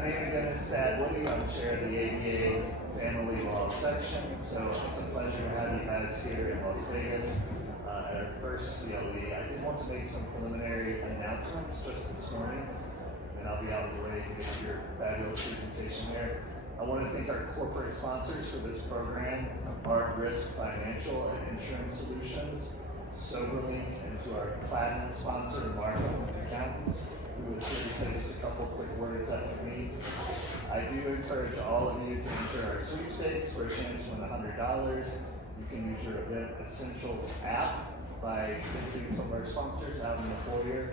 My name is Dennis Stadwoody. I'm chair of the ABA Family Law section. So it's a pleasure to have you guys here in Las Vegas at our first CLE. I did want to make some preliminary announcements just this morning, and I'll be out of the way to get to your fabulous presentation there. I want to thank our corporate sponsors for this program, Art Risk Financial and Insurance Solutions, SoberLink, and to our platinum sponsor, Markham Accountants, who was here to say just a couple quick words after me. I do encourage all of you to enter our sweepstakes for a chance to win $100. You can use your Event Essentials app by visiting some of our sponsors out in the foyer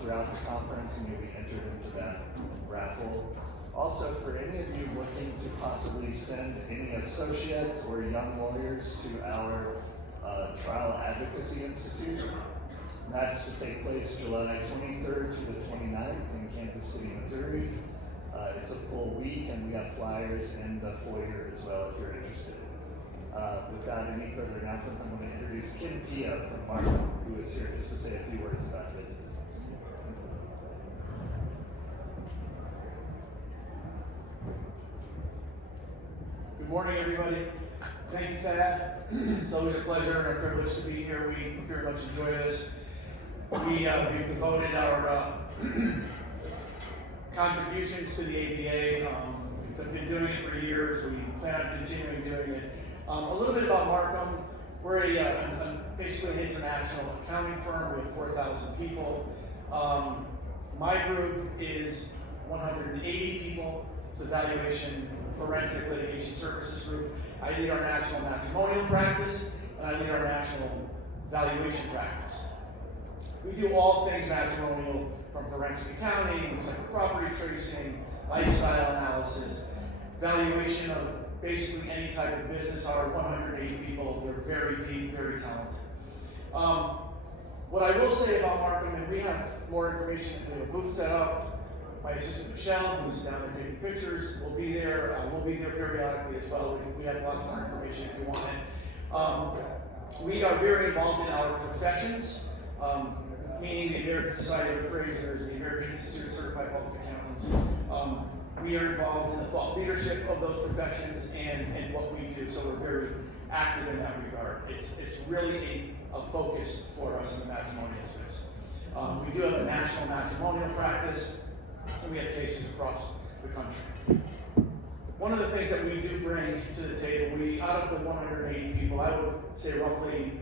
throughout the conference, and you'll be entered into that raffle. Also, for any of you looking to possibly send any associates or young lawyers to our Trial Advocacy Institute, that's to take place July 23rd through the 29th in Kansas City, Missouri. It's a full week, and we have flyers in the foyer as well if you're interested. Without any further announcements, I'm going to introduce Kim Pia from Markham, who is here just to say a few words about his business. Good morning, everybody. Thank you, Thad. It's always a pleasure and a privilege to be here. We very much enjoy this. We've devoted our contributions to the ABA. We've been doing it for years. We plan on continuing doing it. A little bit about Markham. We're basically an international accounting firm with 4,000 people. My group is 180 people. It's a valuation forensic litigation services group. I lead our national matrimonial practice, and I lead our national valuation practice. We do all things matrimonial, from forensic accounting, psychoproperty tracing, lifestyle analysis, valuation of basically any type of business. Our 180 people, they're very deep, very talented. What I will say about Markham, and we have more information, we have a booth set up. My assistant Michelle, who's down there taking pictures, will be there. We'll be there periodically as well. We have lots more information if you want it. We are very involved in our professions, meaning the American Society of Appraisers, the American Institute of Certified Public Accountants. We are involved in the thought leadership of those professions and what we do, so we're very active in that regard. It's really a focus for us in the matrimonial space. We do have a national matrimonial practice, and we have cases across the country. One of the things that we do bring to the table, out of the 180 people, I would say roughly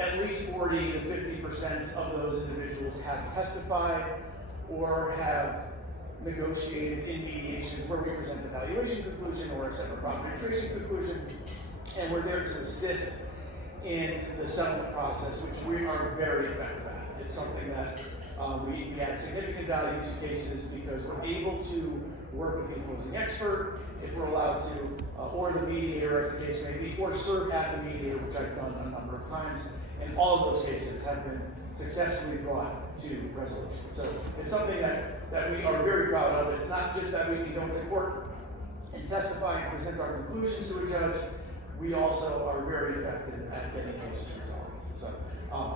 at least 40 to 50% of those individuals have testified or have negotiated in mediations where we present a valuation conclusion or a separate property tracing conclusion, and we're there to assist in the settlement process, which we are very effective at. It's something that we add significant value to cases because we're able to work with the opposing expert if we're allowed to, or the mediator as the case may be, or serve as the mediator, which I've done a number of times, and all of those cases have been successfully brought to resolution. So it's something that we are very proud of. It's not just that we can go into court and testify and present our conclusions to a judge. We also are very effective at getting cases resolved. So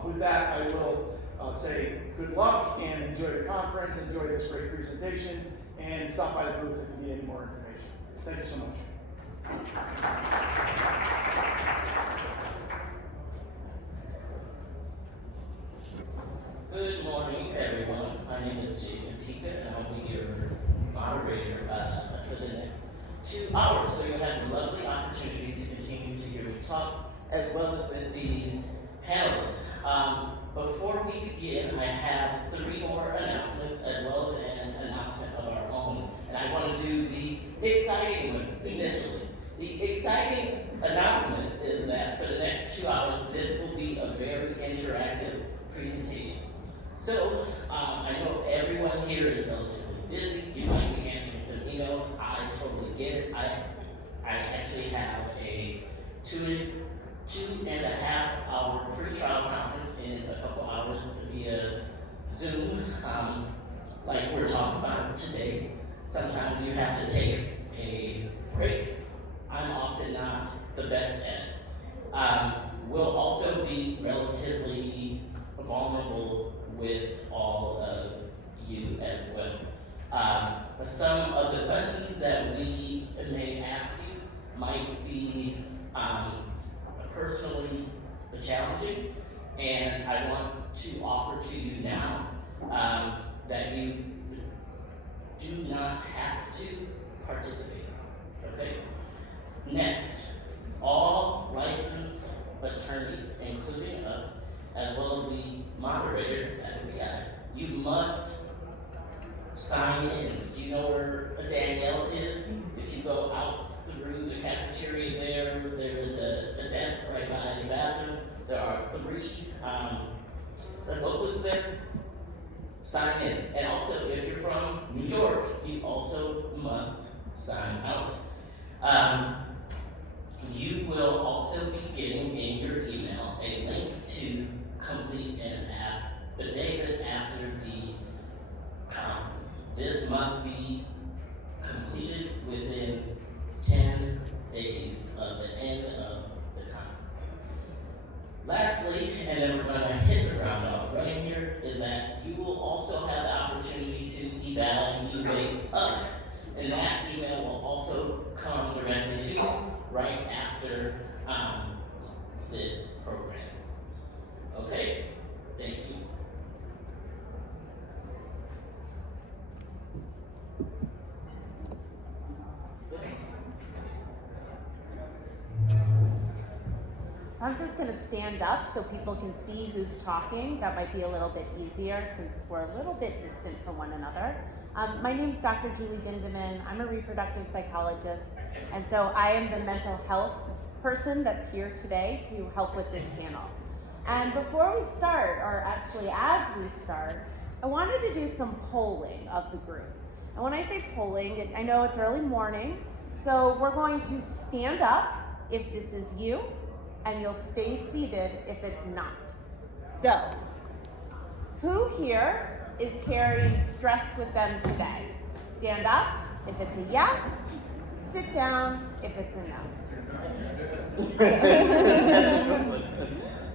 with that, I will say good luck and enjoy the conference, enjoy this great presentation, and stop by the booth if you need any more information. Thank you so much. Good morning, everyone. My name is Jason Pika, and I'll be your moderator for the next 2 hours. So you'll have a lovely opportunity to continue to hear me talk, as well as with these panelists. Before we begin, I have 3 more announcements, as well as an announcement of our own. And I want to do the exciting one initially. The exciting announcement is that for the next 2 hours, this will be a very interactive presentation. So, I know everyone here is relatively busy. You might be answering some emails. I totally get it. I actually have a 2.5 hour pre-trial conference in a couple hours via Zoom, like we're talking about today. Sometimes you have to take a break. I'm often not the best at it. We'll also be relatively vulnerable with all of you as well. Some of the questions that we may ask you might be personally challenging, and I want to offer to you now that you do not have to participate. Okay? Next, all licensed attorneys, including us, as well as the moderator at the BI, you must sign in. Do you know where Danielle is? If you go out through the cafeteria there is a desk right behind the bathroom. There are 3 booklets there. Sign in. And also, if you're from New York, you also must sign out. You will also be getting in your email a link to complete an affidavit after the conference. This must be completed within 10 days of the end of the conference. Lastly, and then we're going to hit the ground off running here, is that you will also have the opportunity to evaluate us. And that email will also come directly to you right after this program. Okay? Thank you. I'm just going to stand up so people can see who's talking. That might be a little bit easier since we're a little bit distant from one another. My name's Dr. Julie Gindeman. I'm a reproductive psychologist, and so I am the mental health person that's here today to help with this panel. And before we start, or actually as we start, I wanted to do some polling of the group. And when I say polling, I know it's early morning, so we're going to stand up if this is you, and you'll stay seated if it's not. So, who here is carrying stress with them today? Stand up if it's a yes, sit down if it's a no.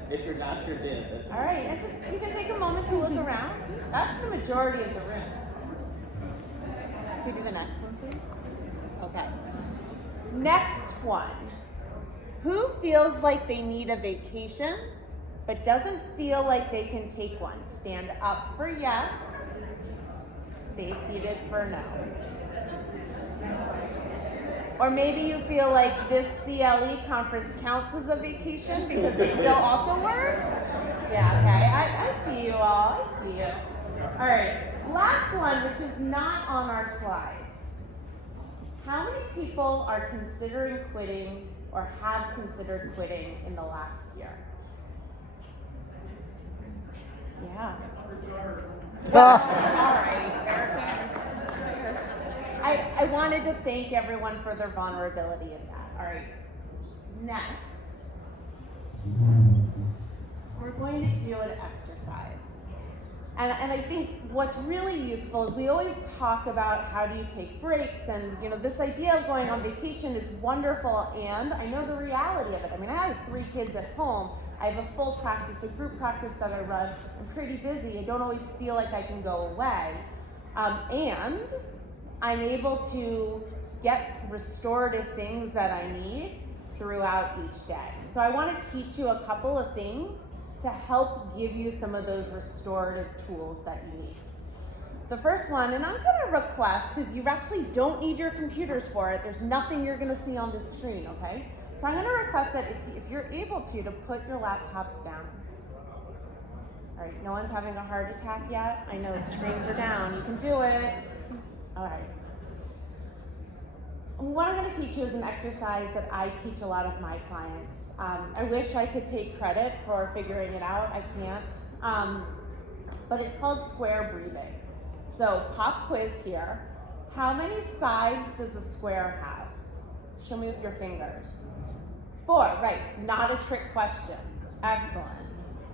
If you're not, you're dead. That's All right, and just you can take a moment to look around. That's the majority of the room. Can we do the next one, please? Okay. Next one. Who feels like they need a vacation, but doesn't feel like they can take one? Stand up for yes, stay seated for no. Or maybe you feel like this CLE conference counts as a vacation because they still also work? Yeah, okay, I see you all, I see you. All right, last one, which is not on our slides. How many people are considering quitting or have considered quitting in the last year? Yeah. All right. I wanted to thank everyone for their vulnerability in that. All right. Next, we're going to do an exercise. And I think what's really useful is we always talk about how do you take breaks, and this idea of going on vacation is wonderful, and I know the reality of it. I mean, I have 3 kids at home. I have a full practice, a group practice that I run. I'm pretty busy. I don't always feel like I can go away. And I'm able to get restorative things that I need throughout each day. So I want to teach you a couple of things to help give you some of those restorative tools that you need. The first one, and I'm going to request, because you actually don't need your computers for it, there's nothing you're going to see on the screen, okay? So I'm going to request that if you're able to put your laptops down. All right, no one's having a heart attack yet? I know the screens are down. You can do it. All right. What I'm going to teach you is an exercise that I teach a lot of my clients. I wish I could take credit for figuring it out. I can't. But it's called square breathing. So pop quiz here. How many sides does a square have? Show me with your fingers. 4, right. Not a trick question. Excellent.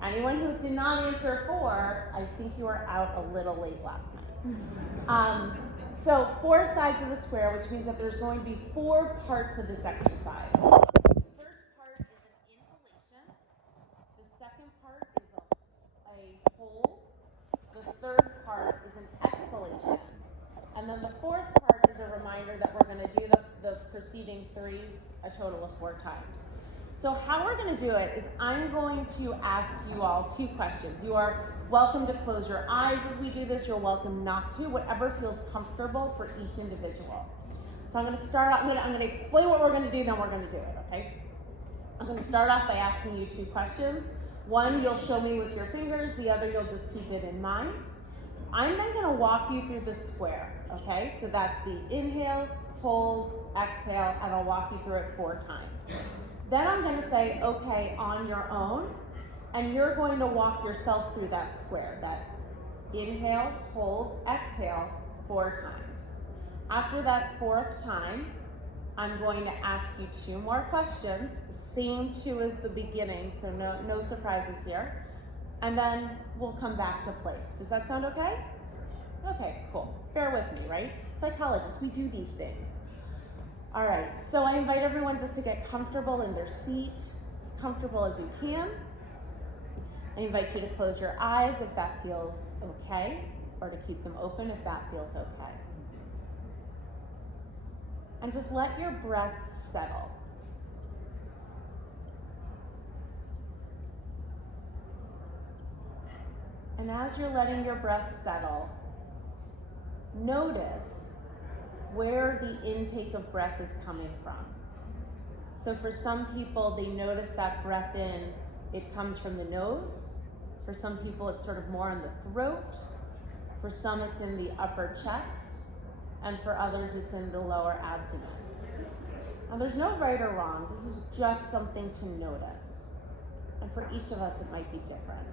Anyone who did not answer 4, I think you were out a little late last night. So 4 sides of the square, which means that there's going to be 4 parts of this exercise. The first part is an inhalation. The second part is a hold. The third part is an exhalation. And And then the fourth part is a reminder that we're going to do the preceding 3 a total of 4 times. So how we're going to do it is I'm going to ask you all 2 questions. You are welcome to close your eyes as we do this. You're welcome not to, whatever feels comfortable for each individual. So I'm going to start out, I'm going to explain what we're going to do, then we're going to do it, okay? I'm going to start off by asking you 2 questions. One, you'll show me with your fingers. The other, you'll just keep it in mind. I'm then going to walk you through the square, okay? So that's the inhale, hold, exhale, and I'll walk you through it 4 times. Then I'm going to say, okay, on your own, and you're going to walk yourself through that square, that inhale, hold, exhale 4 times. After that 4th time, I'm going to ask you 2 more questions, same 2 as the beginning, so no surprises here. And then we'll come back to place. Does that sound okay? Okay, cool. Bear with me, right? Psychologists, we do these things. All right, so I invite everyone just to get comfortable in their seat, as comfortable as you can. I invite you to close your eyes if that feels okay, or to keep them open if that feels okay. And just let your breath settle. And as you're letting your breath settle, notice where the intake of breath is coming from. So for some people, they notice that breath in, it comes from the nose. For some people, it's sort of more in the throat. For some, it's in the upper chest. And for others, it's in the lower abdomen. Now, there's no right or wrong. This is just something to notice. And for each of us, it might be different.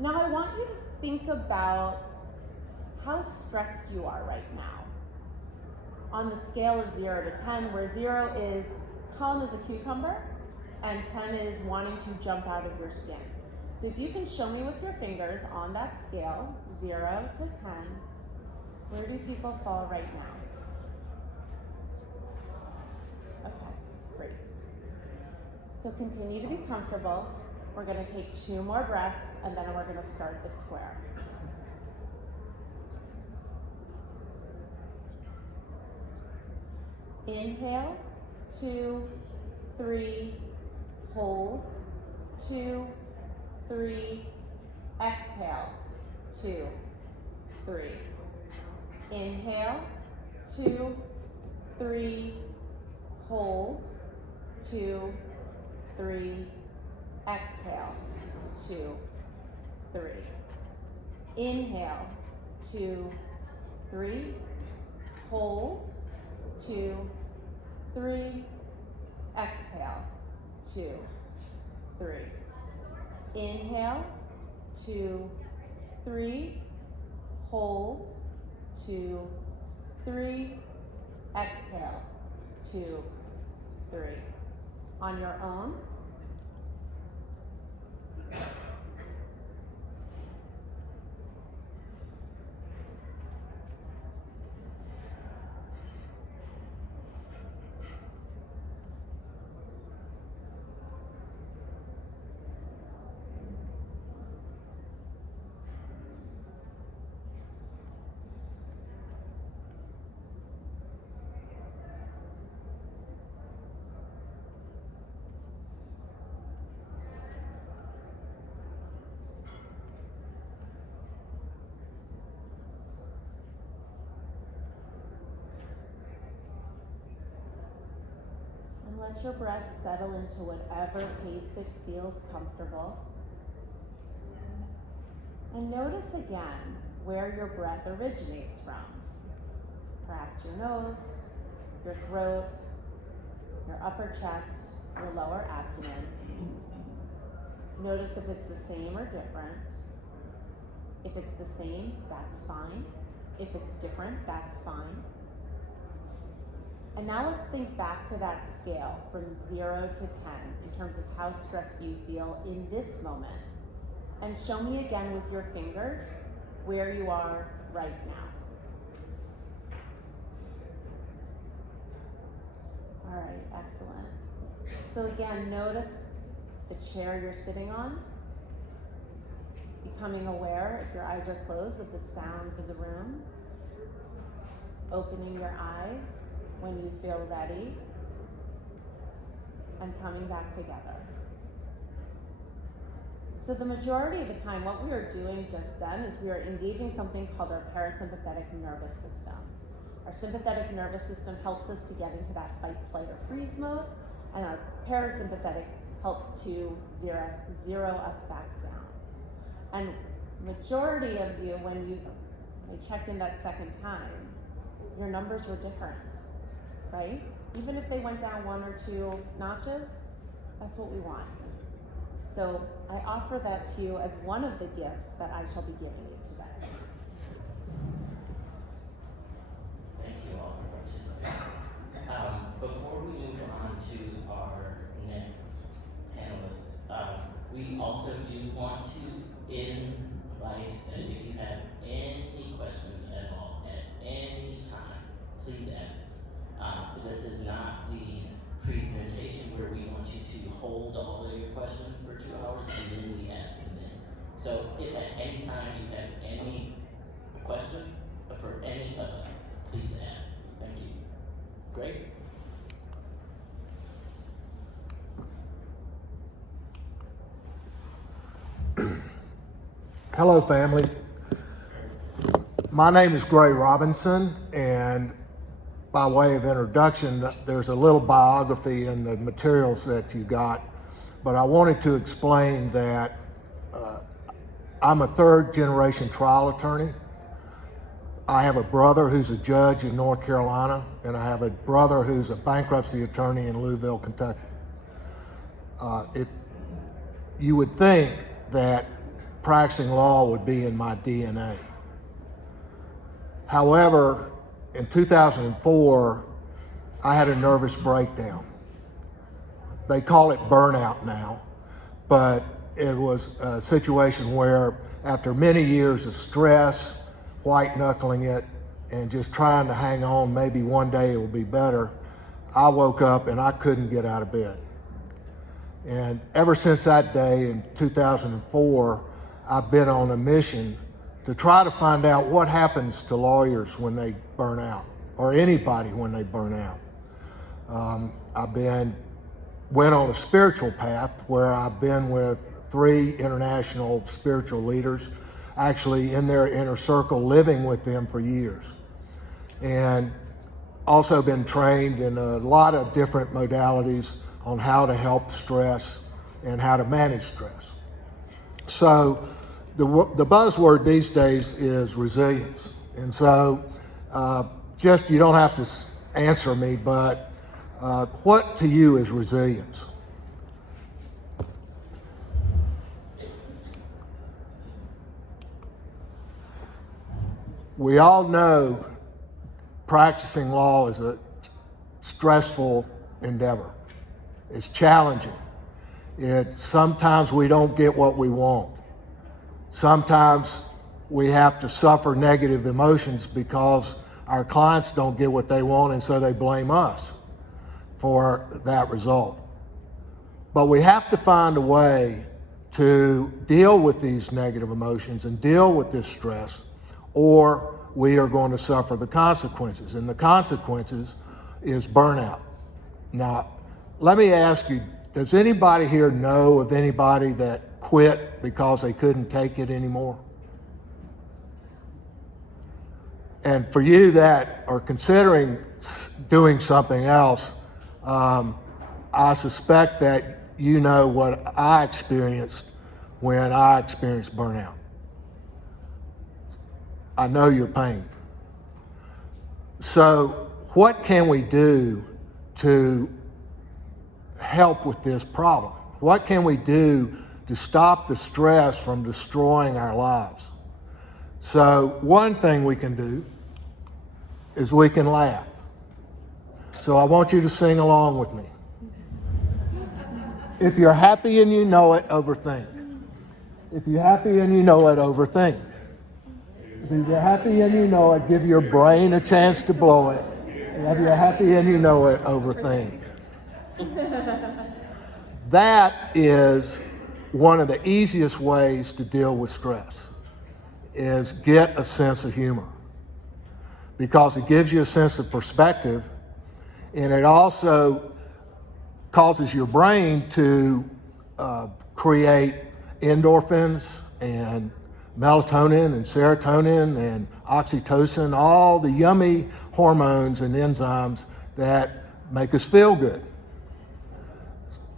Now, I want you to think about how stressed you are right now. On the scale of 0 to 10, where 0 is calm as a cucumber, and 10 is wanting to jump out of your skin. So if you can show me with your fingers on that scale, 0 to 10, where do people fall right now? Okay, great. So continue to be comfortable. We're going to take 2 more breaths, and then we're going to start the square. Inhale, 2, 3, hold, 2, 3, exhale, 2, 3. Inhale, 2, 3, hold, 2, 3, exhale, 2, 3. Inhale, 2, 3, hold, 2, 3, exhale, 2, 3. Inhale, 2, 3, hold, 2, 3, exhale, 2, 3. On your own. Let your breath settle into whatever pace it feels comfortable. And notice again where your breath originates from. Perhaps your nose, your throat, your upper chest, your lower abdomen. Notice if it's the same or different. If it's the same, that's fine. If it's different, that's fine. And now let's think back to that scale from 0 to 10 in terms of how stressed you feel in this moment. And show me again with your fingers where you are right now. All right, excellent. So again, notice the chair you're sitting on. becoming aware, if your eyes are closed, of the sounds of the room, opening your eyes when you feel ready, and coming back together. So the majority of the time, what we are doing just then is we are engaging something called our parasympathetic nervous system. Our sympathetic nervous system helps us to get into that fight, flight, or freeze mode, and our parasympathetic helps to zero us back down. And majority of you, when you checked in that second time, your numbers were different, right? Even if they went down 1 or 2 notches, that's what we want. So I offer that to you as one of the gifts that I shall be giving you today. Thank you all for participating. Before we move on to our next panelist, we also do want to invite, and if you have any questions at all, at any time, please ask. This is not the presentation where we want you to hold all of your questions for 2 hours and then we ask them then. So if at any time you have any questions for any of us, please ask. Thank you. Great. Hello, family. My name is Gray Robinson, and by way of introduction, there's a little biography in the materials that you got, but I wanted to explain that I'm a 3rd-generation trial attorney. I have a brother who's a judge in North Carolina, and I have a brother who's a bankruptcy attorney in Louisville, Kentucky. If you would think that practicing law would be in my DNA. However, in 2004, I had a nervous breakdown. They call it burnout now, but it was a situation where after many years of stress, white knuckling it, and just trying to hang on, maybe one day it will be better, I woke up and I couldn't get out of bed. And ever since that day in 2004, I've been on a mission to try to find out what happens to lawyers when they burn out, or anybody when they burn out. Went on a spiritual path where I've been with 3 international spiritual leaders, actually in their inner circle, living with them for years. And also been trained in a lot of different modalities on how to help stress and how to manage stress. So the buzzword these days is resilience. And so just, you don't have to answer me, but what to you is resilience? We all know practicing law is a stressful endeavor. It's challenging. Sometimes we don't get what we want. Sometimes we have to suffer negative emotions because our clients don't get what they want, and so they blame us for that result. But we have to find a way to deal with these negative emotions and deal with this stress, or we are going to suffer the consequences. And the consequences is burnout. Now, let me ask you, does anybody here know of anybody that quit because they couldn't take it anymore? And for you that are considering doing something else, I suspect that you know what I experienced when I experienced burnout. I know your pain. So what can we do to help with this problem? What can we do to stop the stress from destroying our lives? So one thing we can do is we can laugh. So I want you to sing along with me. If you're happy and you know it, overthink. If you're happy and you know it, overthink. If you're happy and you know it, give your brain a chance to blow it. If you're happy and you know it, overthink. That is one of the easiest ways to deal with stress is get a sense of humor, because it gives you a sense of perspective, and it also causes your brain to create endorphins and melatonin and serotonin and oxytocin, all the yummy hormones and enzymes that make us feel good.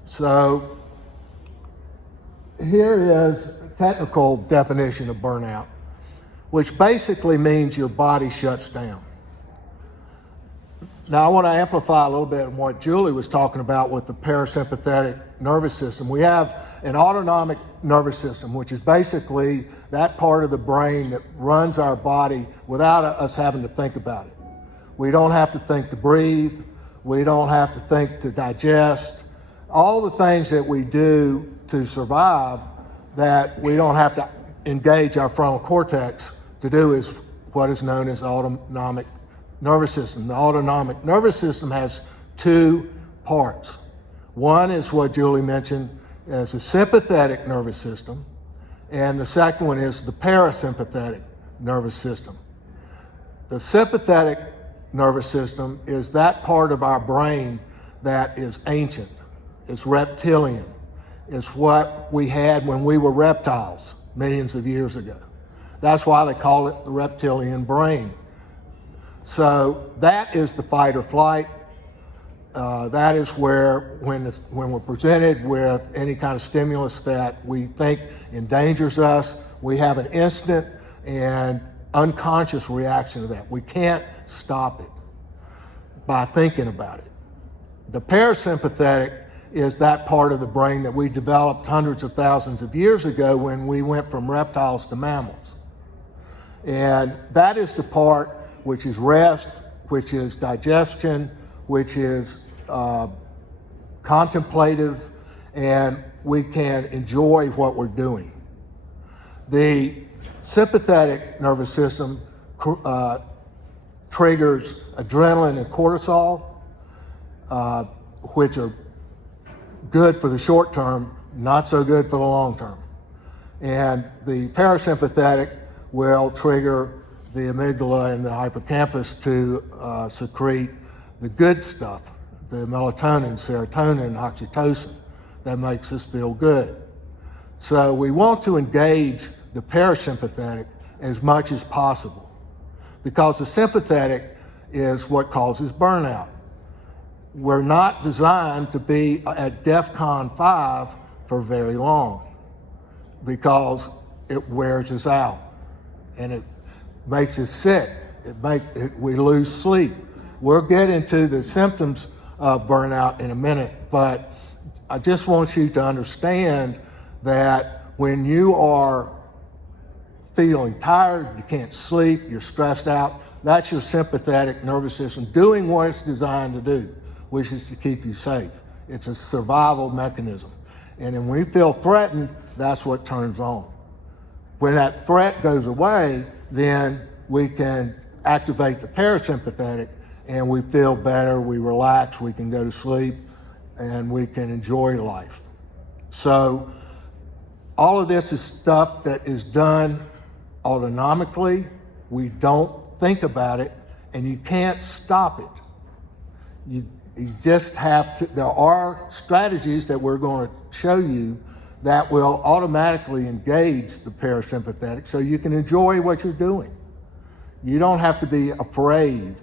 So here is a technical definition of burnout, which basically means your body shuts down. Now I want to amplify a little bit on what Julie was talking about with the parasympathetic nervous system. We have an autonomic nervous system, which is basically that part of the brain that runs our body without us having to think about it. We don't have to think to breathe. We don't have to think to digest. All the things that we do to survive that we don't have to engage our frontal cortex to do is what is known as autonomic nervous system. The autonomic nervous system has two parts. One is what Julie mentioned as the sympathetic nervous system, and the second one is the parasympathetic nervous system. The sympathetic nervous system is that part of our brain that is ancient, it's reptilian. It's what we had when we were reptiles millions of years ago. That's why they call it the reptilian brain. So that is the fight or flight. That is where, when we're presented with any kind of stimulus that we think endangers us, we have an instant and unconscious reaction to that. We can't stop it by thinking about it. The parasympathetic is that part of the brain that we developed hundreds of thousands of years ago when we went from reptiles to mammals. And that is the part which is rest, which is digestion, which is contemplative, and we can enjoy what we're doing. The sympathetic nervous system triggers adrenaline and cortisol, which are good for the short term, not so good for the long term. And the parasympathetic will trigger the amygdala and the hippocampus to secrete the good stuff, the melatonin, serotonin, oxytocin, that makes us feel good. So we want to engage the parasympathetic as much as possible, because the sympathetic is what causes burnout. We're not designed to be at DEFCON 5 for very long, because it wears us out and it makes us sick. We lose sleep. We'll get into the symptoms of burnout in a minute, but I just want you to understand that when you are feeling tired, you can't sleep, you're stressed out, that's your sympathetic nervous system doing what it's designed to do, which is to keep you safe. It's a survival mechanism. And when we feel threatened, that's what turns on. When that threat goes away, then we can activate the parasympathetic and we feel better, we relax, we can go to sleep, and we can enjoy life. So all of this is stuff that is done autonomically. We don't think about it, and you can't stop it. You just have to. There are strategies that we're going to show you that will automatically engage the parasympathetic so you can enjoy what you're doing. You don't have to be afraid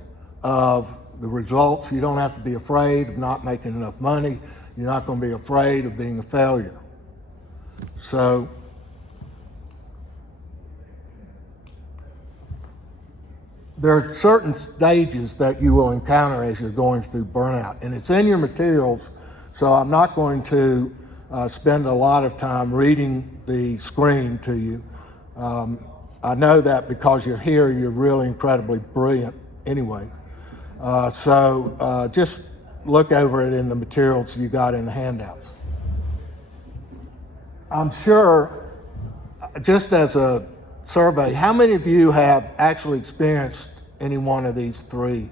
of the results. You don't have to be afraid of not making enough money. You're not going to be afraid of being a failure. So there are certain stages that you will encounter as you're going through burnout, and it's in your materials, so I'm not going to spend a lot of time reading the screen to you. I know that because you're here, you're really incredibly brilliant anyway. So just look over it in the materials you got in the handouts. I'm sure, just as a survey, how many of you have actually experienced any one of these three?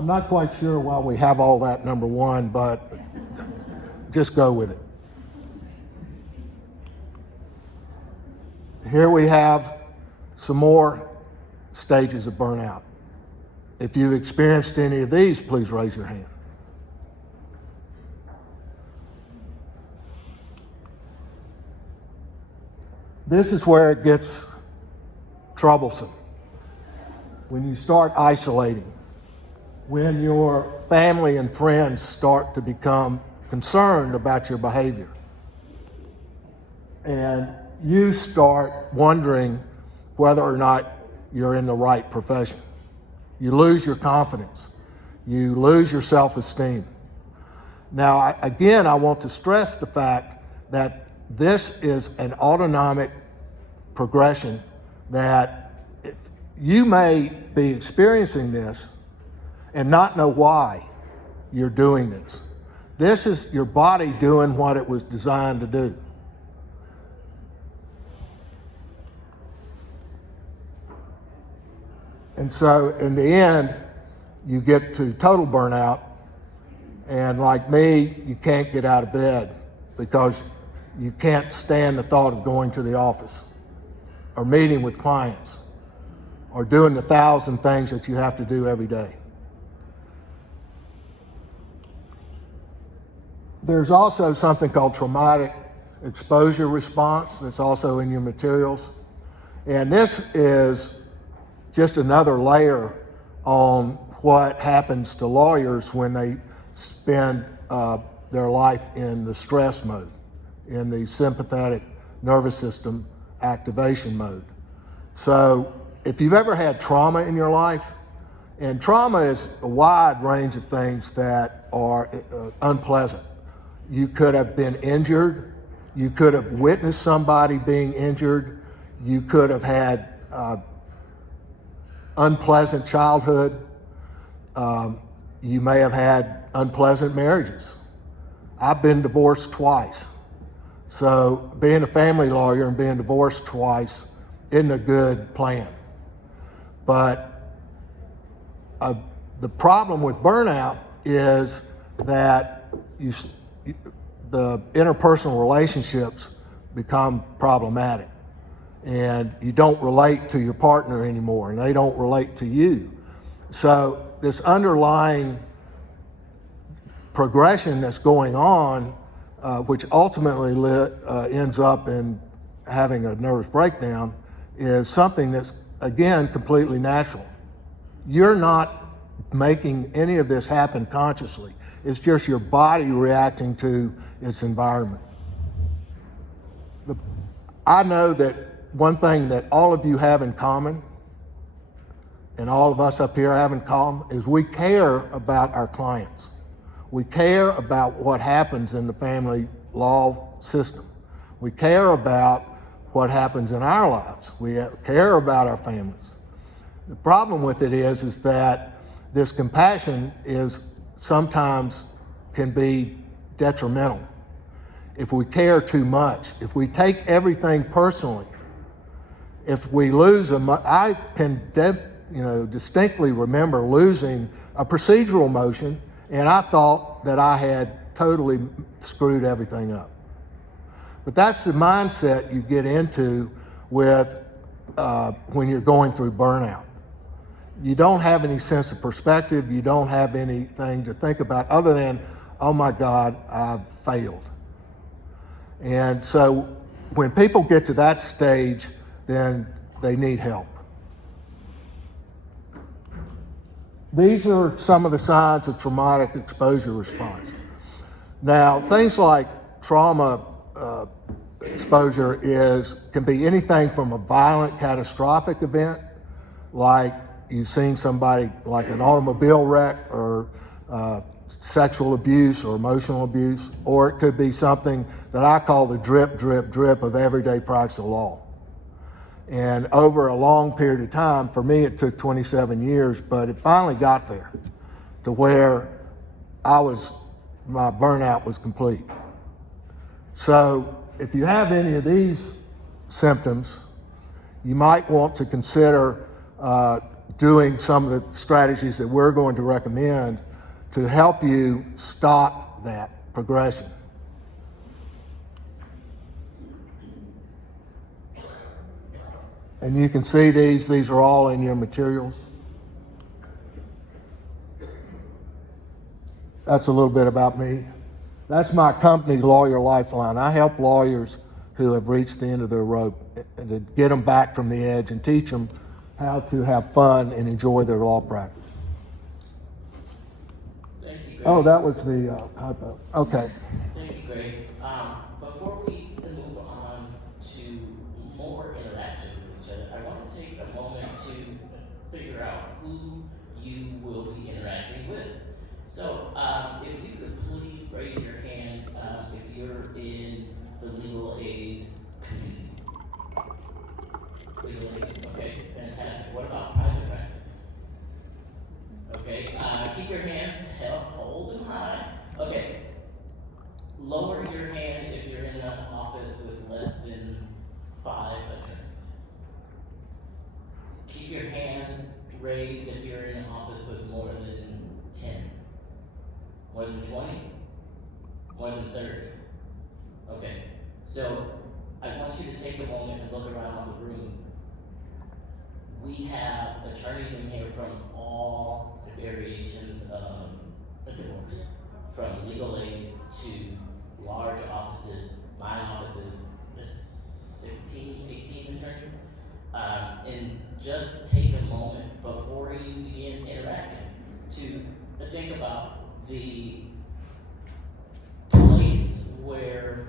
I'm not quite sure why we have all that, number one, but just go with it. Here we have some more stages of burnout. If you've experienced any of these, please raise your hand. This is where it gets troublesome. When you start isolating, when your family and friends start to become concerned about your behavior, and you start wondering whether or not you're in the right profession. You lose your confidence. You lose your self-esteem. Now, I want to stress the fact that this is an autonomic progression, that you may be experiencing this and not know why you're doing this. This is your body doing what it was designed to do. And so in the end, you get to total burnout, and like me, you can't get out of bed because you can't stand the thought of going to the office or meeting with clients or doing the 1,000 things that you have to do every day. There's also something called traumatic exposure response that's also in your materials. And this is just another layer on what happens to lawyers when they spend their life in the stress mode, in the sympathetic nervous system activation mode. So if you've ever had trauma in your life, and trauma is a wide range of things that are unpleasant. You could have been injured. You could have witnessed somebody being injured. You could have had unpleasant childhood. You may have had unpleasant marriages. I've been divorced twice. So being a family lawyer and being divorced twice isn't a good plan. But the problem with burnout is that the interpersonal relationships become problematic, and you don't relate to your partner anymore, and they don't relate to you. So this underlying progression that's going on, which ultimately ends up in having a nervous breakdown, is something that's, again, completely natural. You're not making any of this happen consciously. It's just your body reacting to its environment. I know that one thing that all of you have in common, and all of us up here have in common, is we care about our clients. We care about what happens in the family law system. We care about what happens in our lives. We care about our families. The problem with it is that this compassion is sometimes can be detrimental. If we care too much, if we take everything personally, if we lose I can distinctly remember losing a procedural motion, and I thought that I had totally screwed everything up. But that's the mindset you get into with when you're going through burnout. You don't have any sense of perspective. You don't have anything to think about other than, oh my God, I've failed. And so when people get to that stage, then they need help. These are some of the signs of traumatic exposure response. Now, things like trauma exposure can be anything from a violent, catastrophic event, like you've seen somebody like an automobile wreck or sexual abuse or emotional abuse, or it could be something that I call the drip, drip, drip of everyday practice of law. And over a long period of time, for me it took 27 years, but it finally got there to where my burnout was complete. So if you have any of these symptoms, you might want to consider doing some of the strategies that we're going to recommend to help you stop that progression. And you can see these are all in your materials. That's a little bit about me. That's my company, Lawyer Lifeline. I help lawyers who have reached the end of their rope and to get them back from the edge and teach them how to have fun and enjoy their law practice. Thank you, Greg. Oh, that was the hypo. Okay. Thank you, Greg. Before we move on to more interaction with each other, I want to take a moment to figure out who you will be interacting with. So, if you could please raise your hand if you're in the legal aid community. Legal aid, okay, fantastic. What about private practice? Okay, keep your hands held, hold them high. Okay, lower your hand if you're in an office with less than 5 attorneys. Keep your hand raised if you're in an office with more than 10. More than 20? More than 30? Okay, so I want you to take a moment and look around the room. We have attorneys in here from all variations of a divorce, from legal aid to large offices. My office is 16, 18 attorneys. And just take a moment before you begin interacting to think about the place where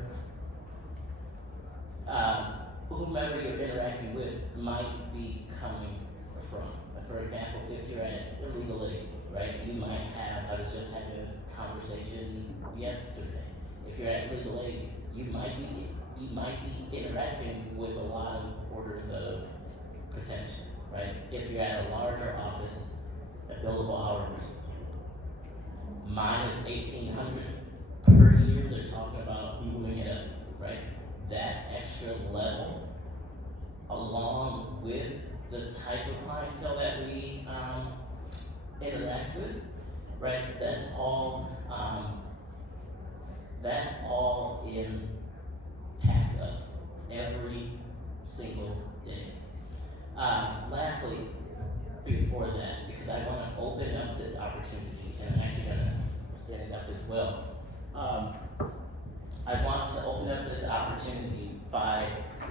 whomever you're interacting with might be coming from. For example, if you're at legal aid, right, you might have, I was just having this conversation yesterday. If you're at legal aid, you might be interacting with a lot of orders of protection, right? If you're at a larger office, the billable hour rates. Mine is $1,800 per year. They're talking about moving it up, right? That extra level, along with the type of clientele that we interact with, right? That's all. That all impacts us every single day. Lastly, before that, because I want to open up this opportunity, and I'm actually going to stand it up as well. I want to open up this opportunity by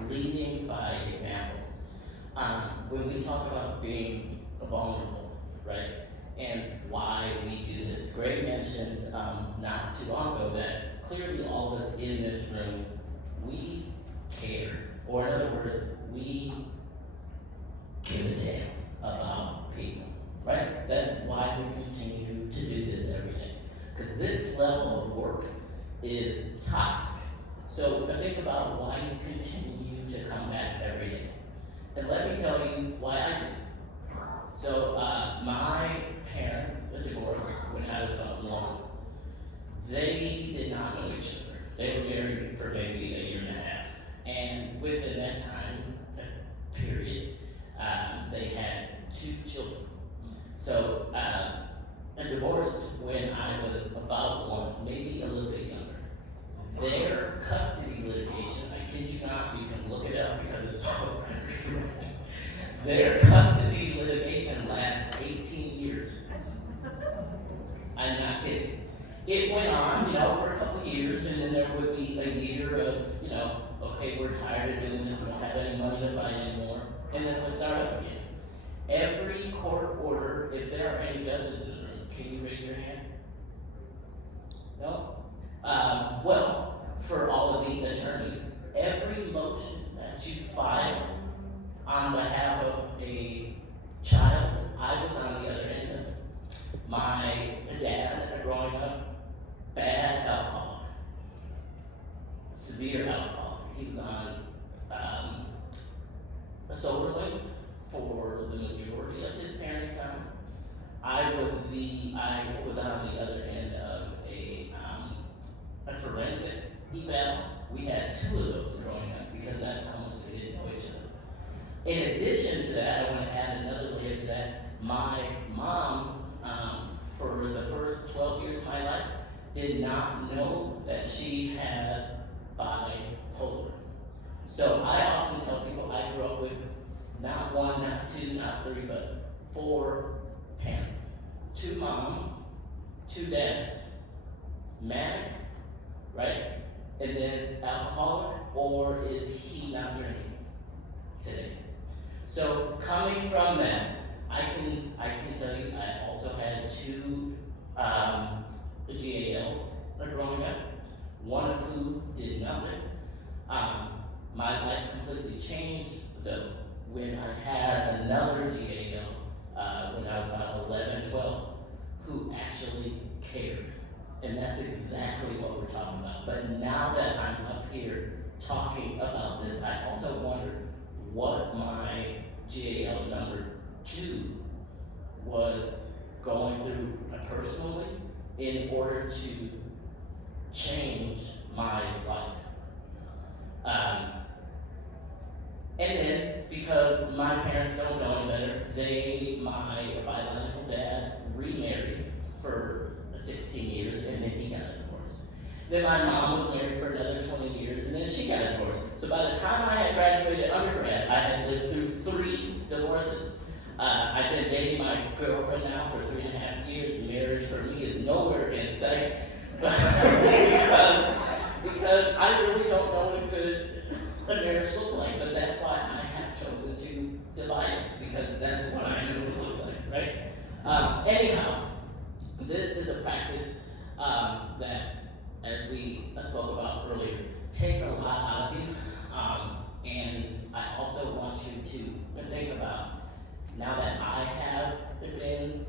leading by example. When we talk about being vulnerable, right, and why we do this, Greg mentioned not too long ago that clearly all of us in this room, we care, or in other words, we give a damn about people, right? That's why we continue to do this every day. Because this level of work is toxic. So think about why you continue to come back every day. And let me tell you why I do. So my parents divorced when I was about 1. They did not know each other. They were married for maybe a year and a half. And within that time period, they had 2 children. So I divorced when I was about 1, maybe a little bit younger. Their custody litigation, I kid you not, you can look it up because it's all their custody litigation lasts 18 years. I'm not kidding. It went on, for a couple of years, and then there would be a year of, okay, we're tired of doing this, we don't have any money to fight anymore, and then we'll start up again. Every court order, if there are any judges in the room, can you raise your hand? No? Well, for all of the attorneys, every motion that you file on behalf of a child, I was on the other end of it. My dad, growing up, bad alcoholic, severe alcoholic. He was on a sober limit for the majority of his parenting time. I was on the other end of a forensic eval. We had 2 of those growing up because that's how much we didn't know each other. In addition to that, I want to add another layer to that. My mom, for the first 12 years of my life, did not know that she had bipolar. So I often tell people I grew up with not one, not two, not three, but 4 parents. 2 moms, 2 dads. Manic, right? And then alcoholic, or is he not drinking today? So coming from that, I can tell you I also had 2 GALs growing up, one of who did nothing. My life completely changed though when I had another GAL when I was about 11, 12, who actually cared. And that's exactly what we're talking about. But now that I'm up here talking about this, I also wonder what my GAL number 2 was going through personally in order to change my life. And then, because my parents don't know any better, my biological dad remarried for 16 years, and then he got a divorce. Then my mom was married for another 20 years, and then she got a divorce. So by the time I had graduated undergrad, I had lived through 3 divorces. I've been dating my girlfriend now for 3.5 years. Marriage for me is nowhere in sight. because I really don't know what a marriage looks like, but that's why I have chosen to divide it, because that's what I know it looks like, right? Anyhow, this is a practice that, as we spoke about earlier, takes a lot out of you, and I also want you to think about, now that I have been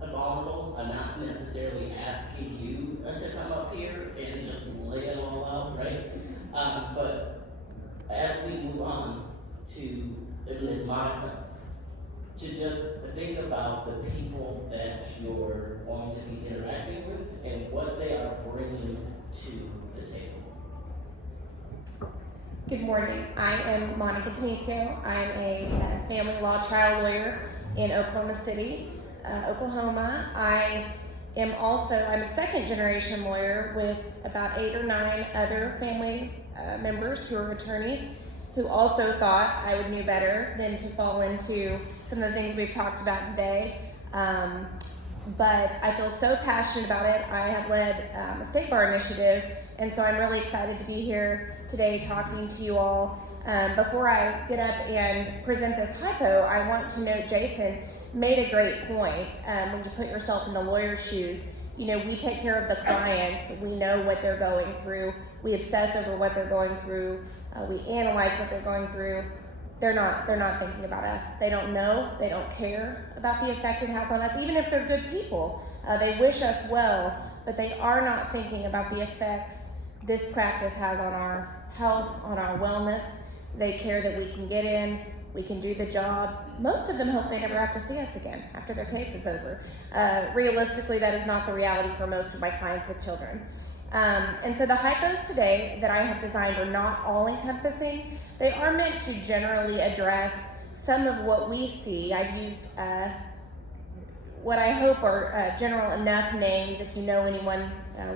vulnerable, I'm not necessarily asking you to come up here and just lay it all out, right? But as we move on to Ms. Monica, to just think about the people that you're going to be interacting with and what they are bringing to the table. Good morning. I am Monica Denisio. I'm a family law trial lawyer in Oklahoma City, Oklahoma. I'm a second generation lawyer with about 8 or 9 other family members who are attorneys who also thought I would know better than to fall into some of the things we've talked about today. But I feel so passionate about it. I have led a state bar initiative, and so I'm really excited to be here today talking to you all. Before I get up and present this hypo, I want to note Jason made a great point. When you put yourself in the lawyer's shoes, you know, we take care of the clients, we know what they're going through, we obsess over what they're going through, we analyze what they're going through. They're not thinking about us. They don't know, they don't care about the effect it has on us, even if they're good people. They wish us well, but they are not thinking about the effects this practice has on our health, on our wellness. They care that we can get in, we can do the job. Most of them hope they never have to see us again after their case is over. Realistically, that is not the reality for most of my clients with children. And so the hypos today that I have designed are not all encompassing. They are meant to generally address some of what we see. I've used what I hope are general enough names. If you know anyone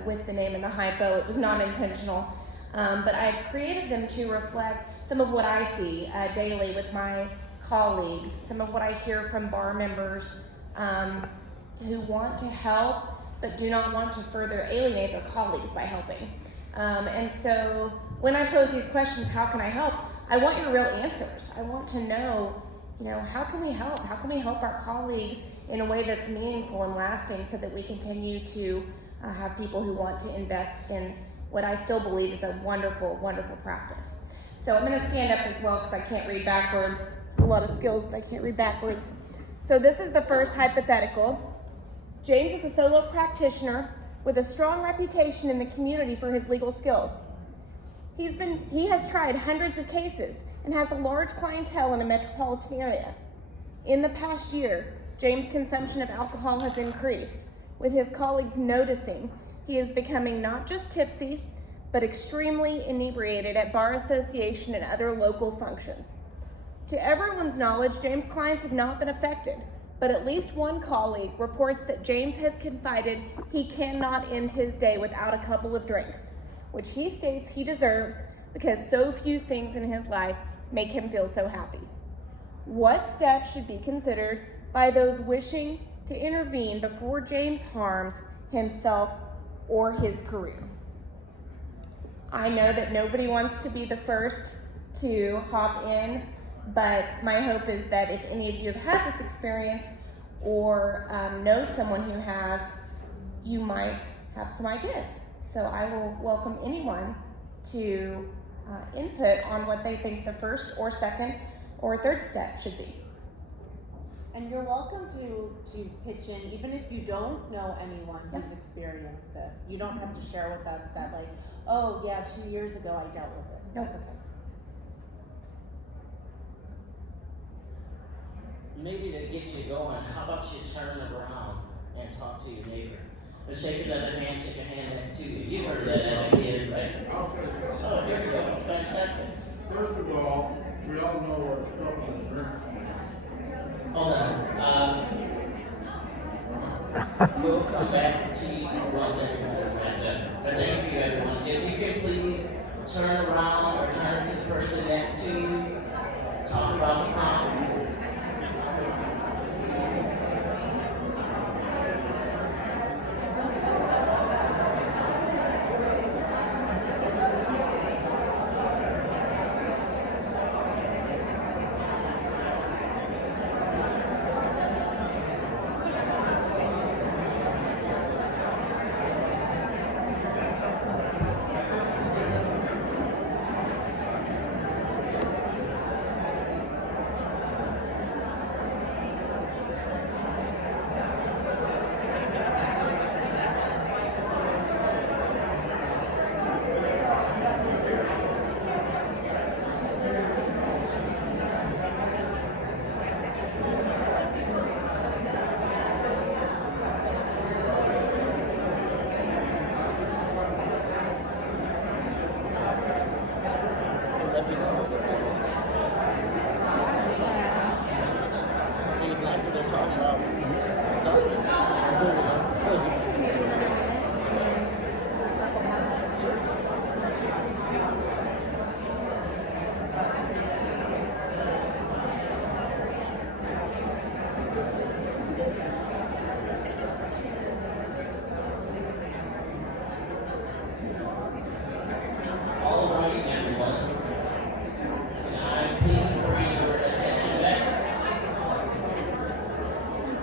with the name in the hypo, it was not intentional. But I've created them to reflect some of what I see daily with my colleagues, some of what I hear from bar members who want to help but do not want to further alienate their colleagues by helping. And so when I pose these questions, how can I help? I want your real answers. I want to know, how can we help? How can we help our colleagues in a way that's meaningful and lasting so that we continue to have people who want to invest in what I still believe is a wonderful, wonderful practice. So I'm gonna stand up as well because I can't read backwards. A lot of skills, but I can't read backwards. So this is the first hypothetical. James is a solo practitioner with a strong reputation in the community for his legal skills. He has tried hundreds of cases and has a large clientele in a metropolitan area. In the past year, James' consumption of alcohol has increased, with his colleagues noticing he is becoming not just tipsy, but extremely inebriated at bar association and other local functions. To everyone's knowledge, James' clients have not been affected, but at least one colleague reports that James has confided he cannot end his day without a couple of drinks, which he states he deserves because so few things in his life make him feel so happy. What steps should be considered by those wishing to intervene before James harms himself or his career? I know that nobody wants to be the first to hop in, but my hope is that if any of you have had this experience or know someone who has, you might have some ideas. So I will welcome anyone to input on what they think the first or second or third step should be. And you're welcome to pitch in, even if you don't know anyone who's experienced this. You don't have to share with us that, like, oh yeah, 2 years ago I dealt with it. That's okay. Maybe to get you going, how about you turn around and talk to your neighbor? And shake another hand, shake a hand next to you. You heard that as a kid, right? I'll say something. Oh, here we go. Fantastic. First of all, we all know what a couple of drinks Hold on. We'll come back to you once everybody's wrapped up. But thank you, everyone. If you could please turn around or turn to the person next to you, talk about the prompt.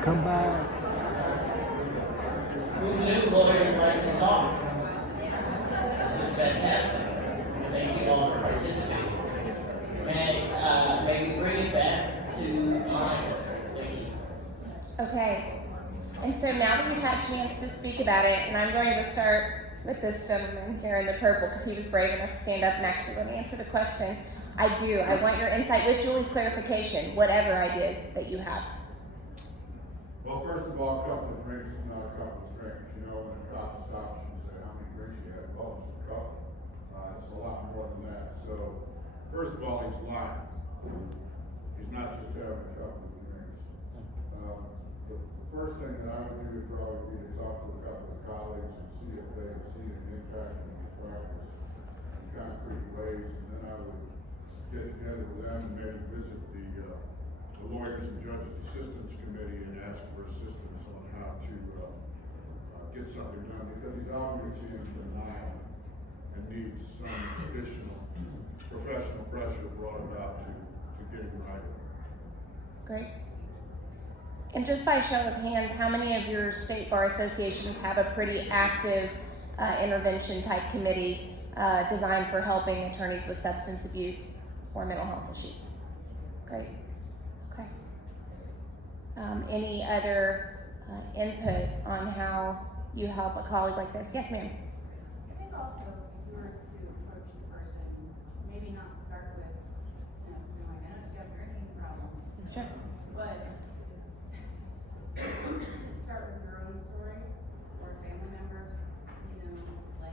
Come back. Who knew lawyers like to talk? This is fantastic. Thank you all for participating. May we bring it back to Monica? Thank you. Okay, and so now that we've had a chance to speak about it, and I'm going to start with this gentleman here in the purple because he was brave enough to stand up and actually let me answer the question. I want your insight with Julie's clarification, whatever ideas that you have. Well, first of all, a couple of drinks is not a couple of drinks. You know, when a cop stops you and say, how many drinks you had? Well, it's a couple. It's a lot more than that. So, first of all, he's lying. He's not just having a couple of drinks. The first thing that I would do would probably be to talk to a couple of colleagues and see if they have seen an impact in his practice in concrete ways. And then I would get together with them and maybe visit the Lawyers and Judges Assistance Committee and ask for assistance on how to get something done, because he's obviously in denial and needs some additional professional pressure brought about to get him right. Great. And just by show of hands, how many of your state bar associations have a pretty active intervention type committee designed for helping attorneys with substance abuse or mental health issues? Great. Okay. Any other input on how you help a colleague like this? Yes, ma'am. I think also if you were to approach the person, maybe not start with, something like, I noticed you have drinking problems. Sure. But just start with your own story or family members, I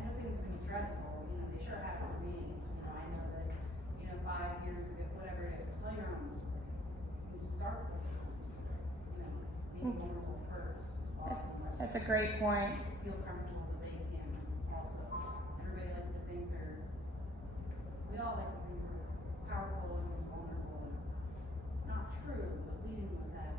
know things have been stressful, they sure have for me. I know that, 5 years ago, whatever it is, explain your own story. That's a great point. feel comfortable that they can also. Everybody likes to think we all like to think we're powerful and vulnerable. It's not true, but leading with that.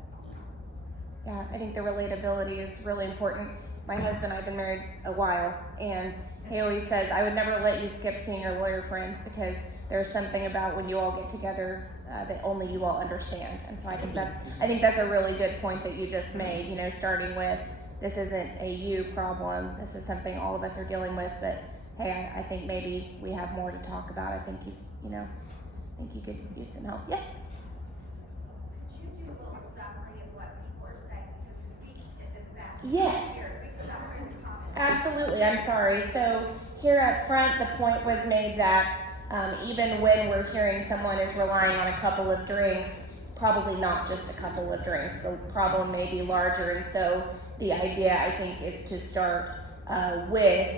Yeah, I think the relatability is really important. My husband and I have been married a while, and he always says, I would never let you skip seeing your lawyer friends because there's something about when you all get together that only you all understand. And so I think that's a really good point that you just made, you know, starting with this isn't a you problem. This is something all of us are dealing with that, hey, I think maybe we have more to talk about. I think you could use some help. Yes? Could you do a little summary of what people are saying? Because we at the back Yes. here, we could not read the comments. Absolutely, I'm sorry. So here up front, the point was made that even when we're hearing someone is relying on a couple of drinks, it's probably not just a couple of drinks. The problem may be larger, and so the idea, I think, is to start with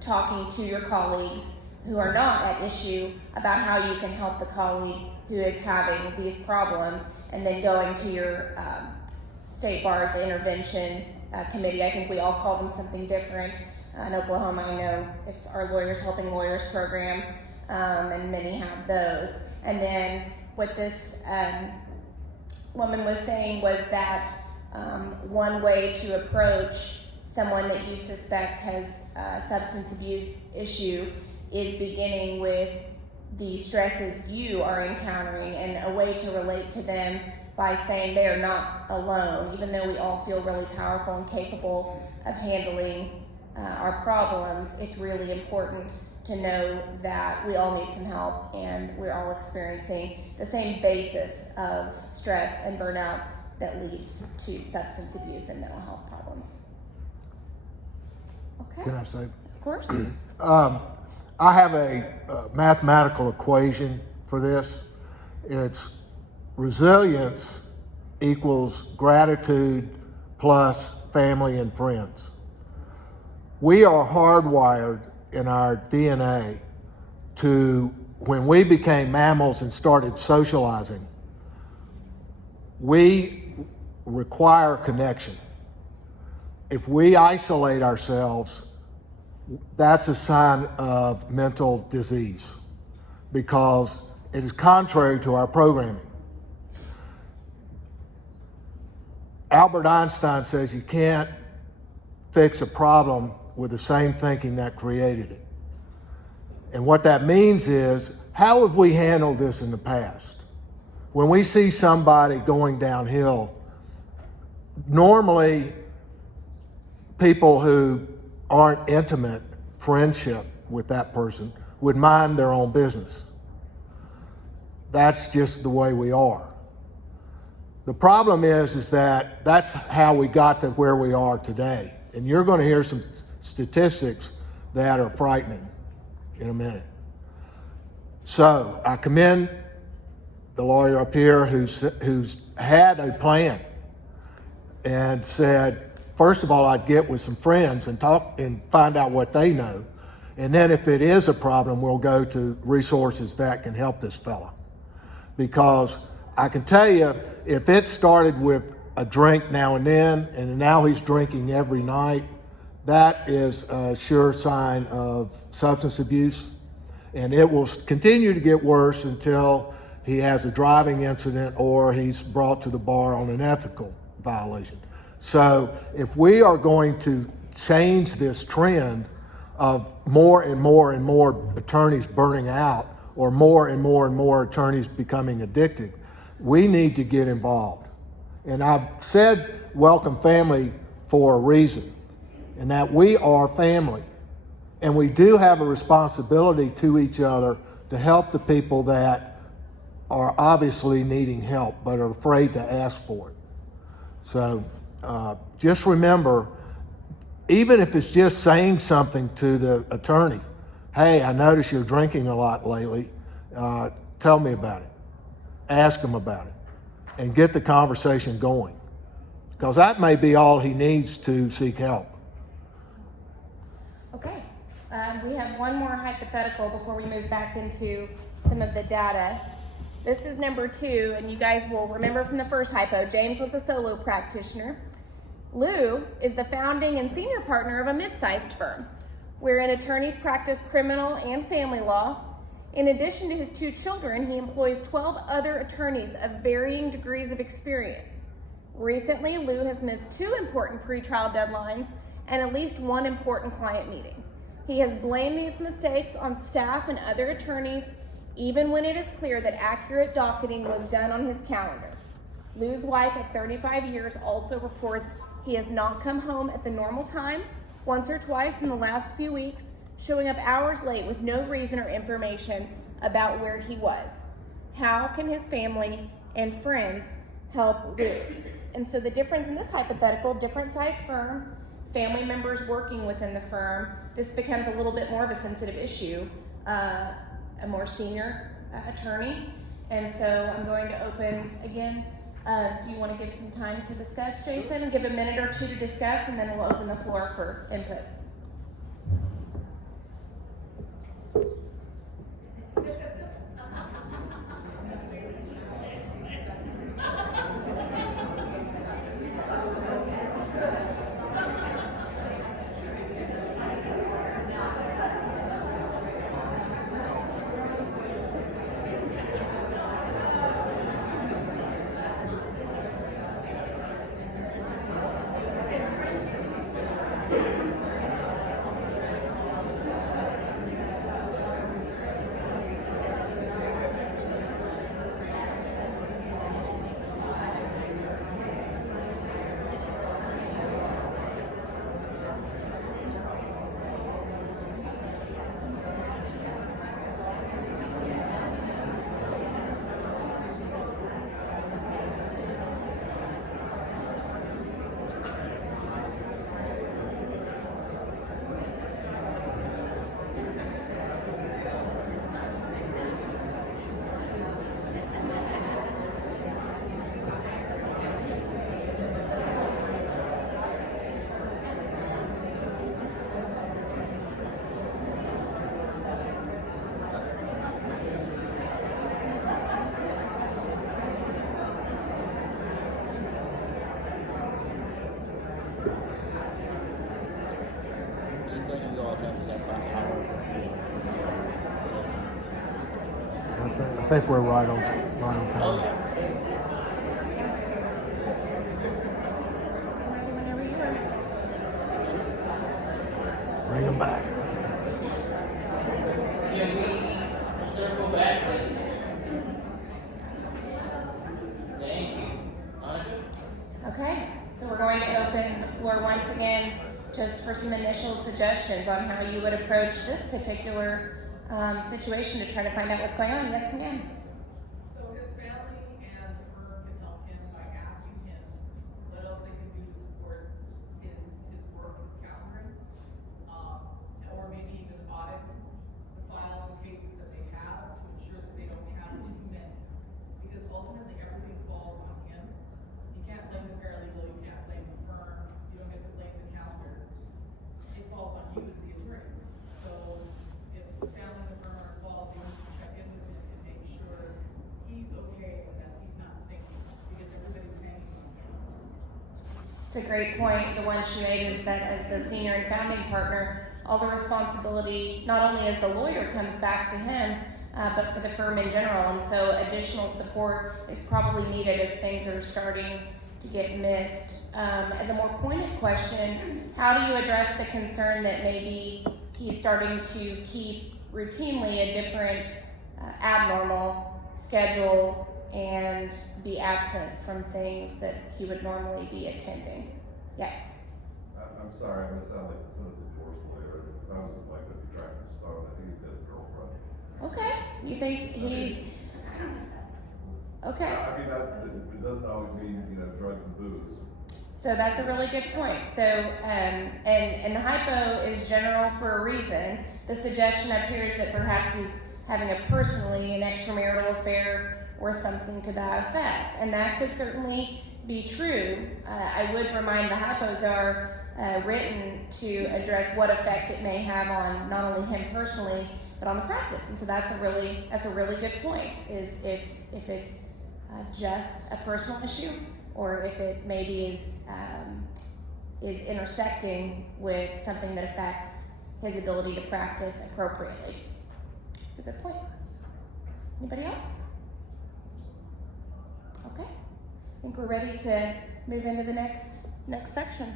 talking to your colleagues who are not at issue about how you can help the colleague who is having these problems, and then going to your state bar's intervention committee. I think we all call them something different. In Oklahoma, I know it's our Lawyers Helping Lawyers program, and many have those. And then what this woman was saying was that one way to approach someone that you suspect has a substance abuse issue is beginning with the stresses you are encountering, and a way to relate to them by saying they are not alone. Even though we all feel really powerful and capable of handling our problems, it's really important to know that we all need some help, and we're all experiencing the same basis of stress and burnout that leads to substance abuse and mental health problems. Okay. Can I say? Of course. I have a mathematical equation for this. It's resilience equals gratitude plus family and friends. We are hardwired in our DNA to, when we became mammals and started socializing, we require connection. If we isolate ourselves, that's a sign of mental disease, because it is contrary to our programming. Albert Einstein says you can't fix a problem with the same thinking that created it. And what that means is, how have we handled this in the past? When we see somebody going downhill, normally people who aren't intimate friendship with that person would mind their own business. That's just the way we are. The problem is that that's how we got to where we are today. And you're going to hear some statistics that are frightening in a minute. So I commend the lawyer up here who's had a plan and said, first of all, I'd get with some friends and talk and find out what they know. And then if it is a problem, we'll go to resources that can help this fella. Because I can tell you, if it started with a drink now and then, and now he's drinking every night, that is a sure sign of substance abuse. And it will continue to get worse until he has a driving incident or he's brought to the bar on an ethical violation. So if we are going to change this trend of more and more and more attorneys burning out, or more and more attorneys becoming addicted, we need to get involved. And I've said welcome family for a reason, and that we are family. And we do have a responsibility to each other to help the people that are obviously needing help but are afraid to ask for it. So just remember, even if it's just saying something to the attorney, hey, I notice you're drinking a lot lately, tell me about it. Ask him about it and get the conversation going, because that may be all he needs to seek help. Okay. We have one more hypothetical before we move back into some of the data. This is number 2, and you guys will remember from the first hypo, James was a solo practitioner. Lou is the founding and senior partner of a mid-sized firm, wherein attorneys practice criminal and family law. In addition to his 2 children, he employs 12 other attorneys of varying degrees of experience. Recently, Lou has missed 2 important pretrial deadlines and at least 1 important client meeting. He has blamed these mistakes on staff and other attorneys, even when it is clear that accurate docketing was done on his calendar. Lou's wife of 35 years also reports he has not come home at the normal time, once or twice in the last few weeks, showing up hours late with no reason or information about where he was. How can his family and friends help Lou? And so the difference in this hypothetical, different size firm, family members working within the firm, this becomes a little bit more of a sensitive issue, a more senior attorney. And so I'm going to open again. Do you want to give some time to discuss, Jason, and give a minute or 2 to discuss, and then we'll open the floor for input. I think we're right on time. Bring them back. Can we circle back, please? Thank you. Okay, so we're going to open the floor once again just for some initial suggestions on how you would approach this particular situation to try to find out what's going on. Yes, ma'am. So his family and the firm can help him by asking him what else they can do to support his work, his calendaring, or maybe even audit the files and cases that they have to ensure that they don't have too many. Because ultimately everything falls on him. You can't blame the paralegal, you can't blame the firm, you don't get to blame the calendar. It falls on you as the attorney. So if the family and the firm are involved, you need to check in with him and make sure he's okay and that he's not sinking, because everybody's hanging on him. It's a great point. The one she made is that as the senior and founding partner, all the responsibility, not only as the lawyer, comes back to him, but for the firm in general. And so additional support is probably needed if things are starting to get missed. As a more pointed question, how do you address the concern that maybe he's starting to keep routinely a different abnormal schedule and be absent from things that he would normally be attending? Yes. I'm sorry, I'm gonna sound like the son of the divorce lawyer. If I was his wife, I'd be tracking his phone. I think he's got a girlfriend. Okay. You think he? Okay. I mean, it doesn't always mean, drugs and booze. So that's a really good point. So, and the hypo is general for a reason. The suggestion up here is that perhaps he's having an extramarital affair or something to that effect. And that could certainly be true. I would remind the hypos are written to address what effect it may have on not only him personally, but on the practice. And so that's a really good point, is if it's just a personal issue, or if it maybe is is intersecting with something that affects his ability to practice appropriately. It's a good point. Anybody else? Okay. I think we're ready to move into the next section.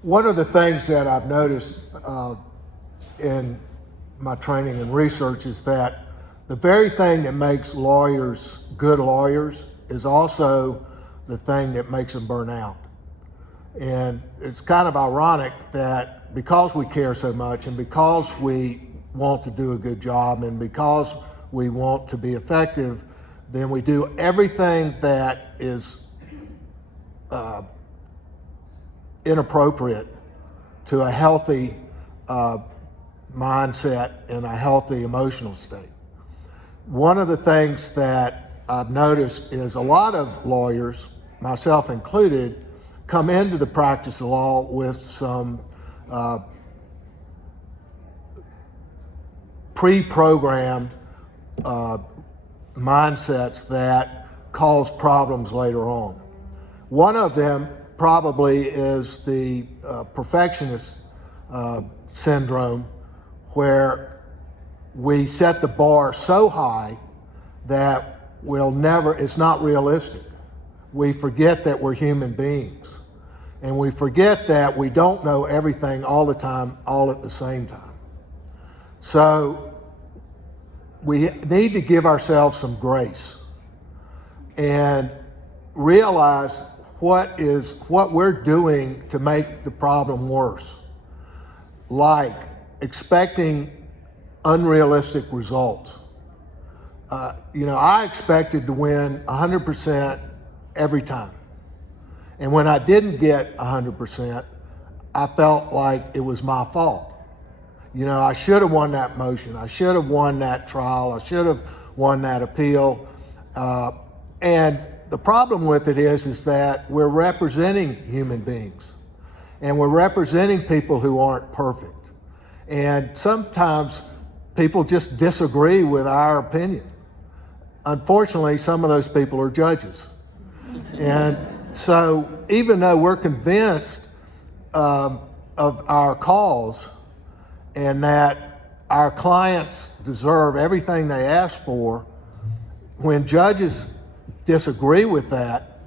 One of the things that I've noticed in my training and research is that the very thing that makes lawyers good lawyers is also the thing that makes them burn out. And it's kind of ironic that because we care so much and because we want to do a good job and because we want to be effective, then we do everything that is inappropriate to a healthy mindset and a healthy emotional state. One of the things that I've noticed is a lot of lawyers, myself included, come into the practice of law with some pre-programmed mindsets that cause problems later on. One of them probably is the perfectionist syndrome, where we set the bar so high that it's not realistic. We forget that we're human beings, and we forget that we don't know everything all the time, all at the same time. So we need to give ourselves some grace and realize what we're doing to make the problem worse, like expecting unrealistic results. I expected to win 100% every time. And when I didn't get 100%, I felt like it was my fault. I should have won that motion. I should have won that trial. I should have won that appeal. And the problem with it is that we're representing human beings, and we're representing people who aren't perfect. And sometimes people just disagree with our opinion. Unfortunately, some of those people are judges. And so even though we're convinced of our cause and that our clients deserve everything they ask for, when judges disagree with that,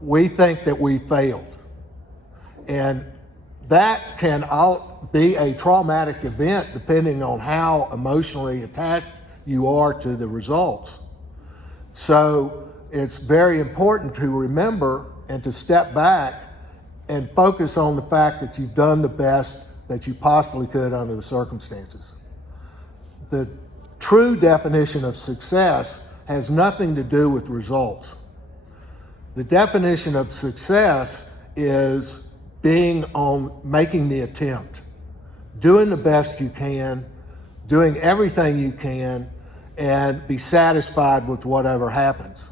we think that we failed. And that can be a traumatic event depending on how emotionally attached you are to the results. So it's very important to remember and to step back and focus on the fact that you've done the best that you possibly could under the circumstances. The true definition of success has nothing to do with results. The definition of success is making the attempt, doing the best you can, doing everything you can, and be satisfied with whatever happens.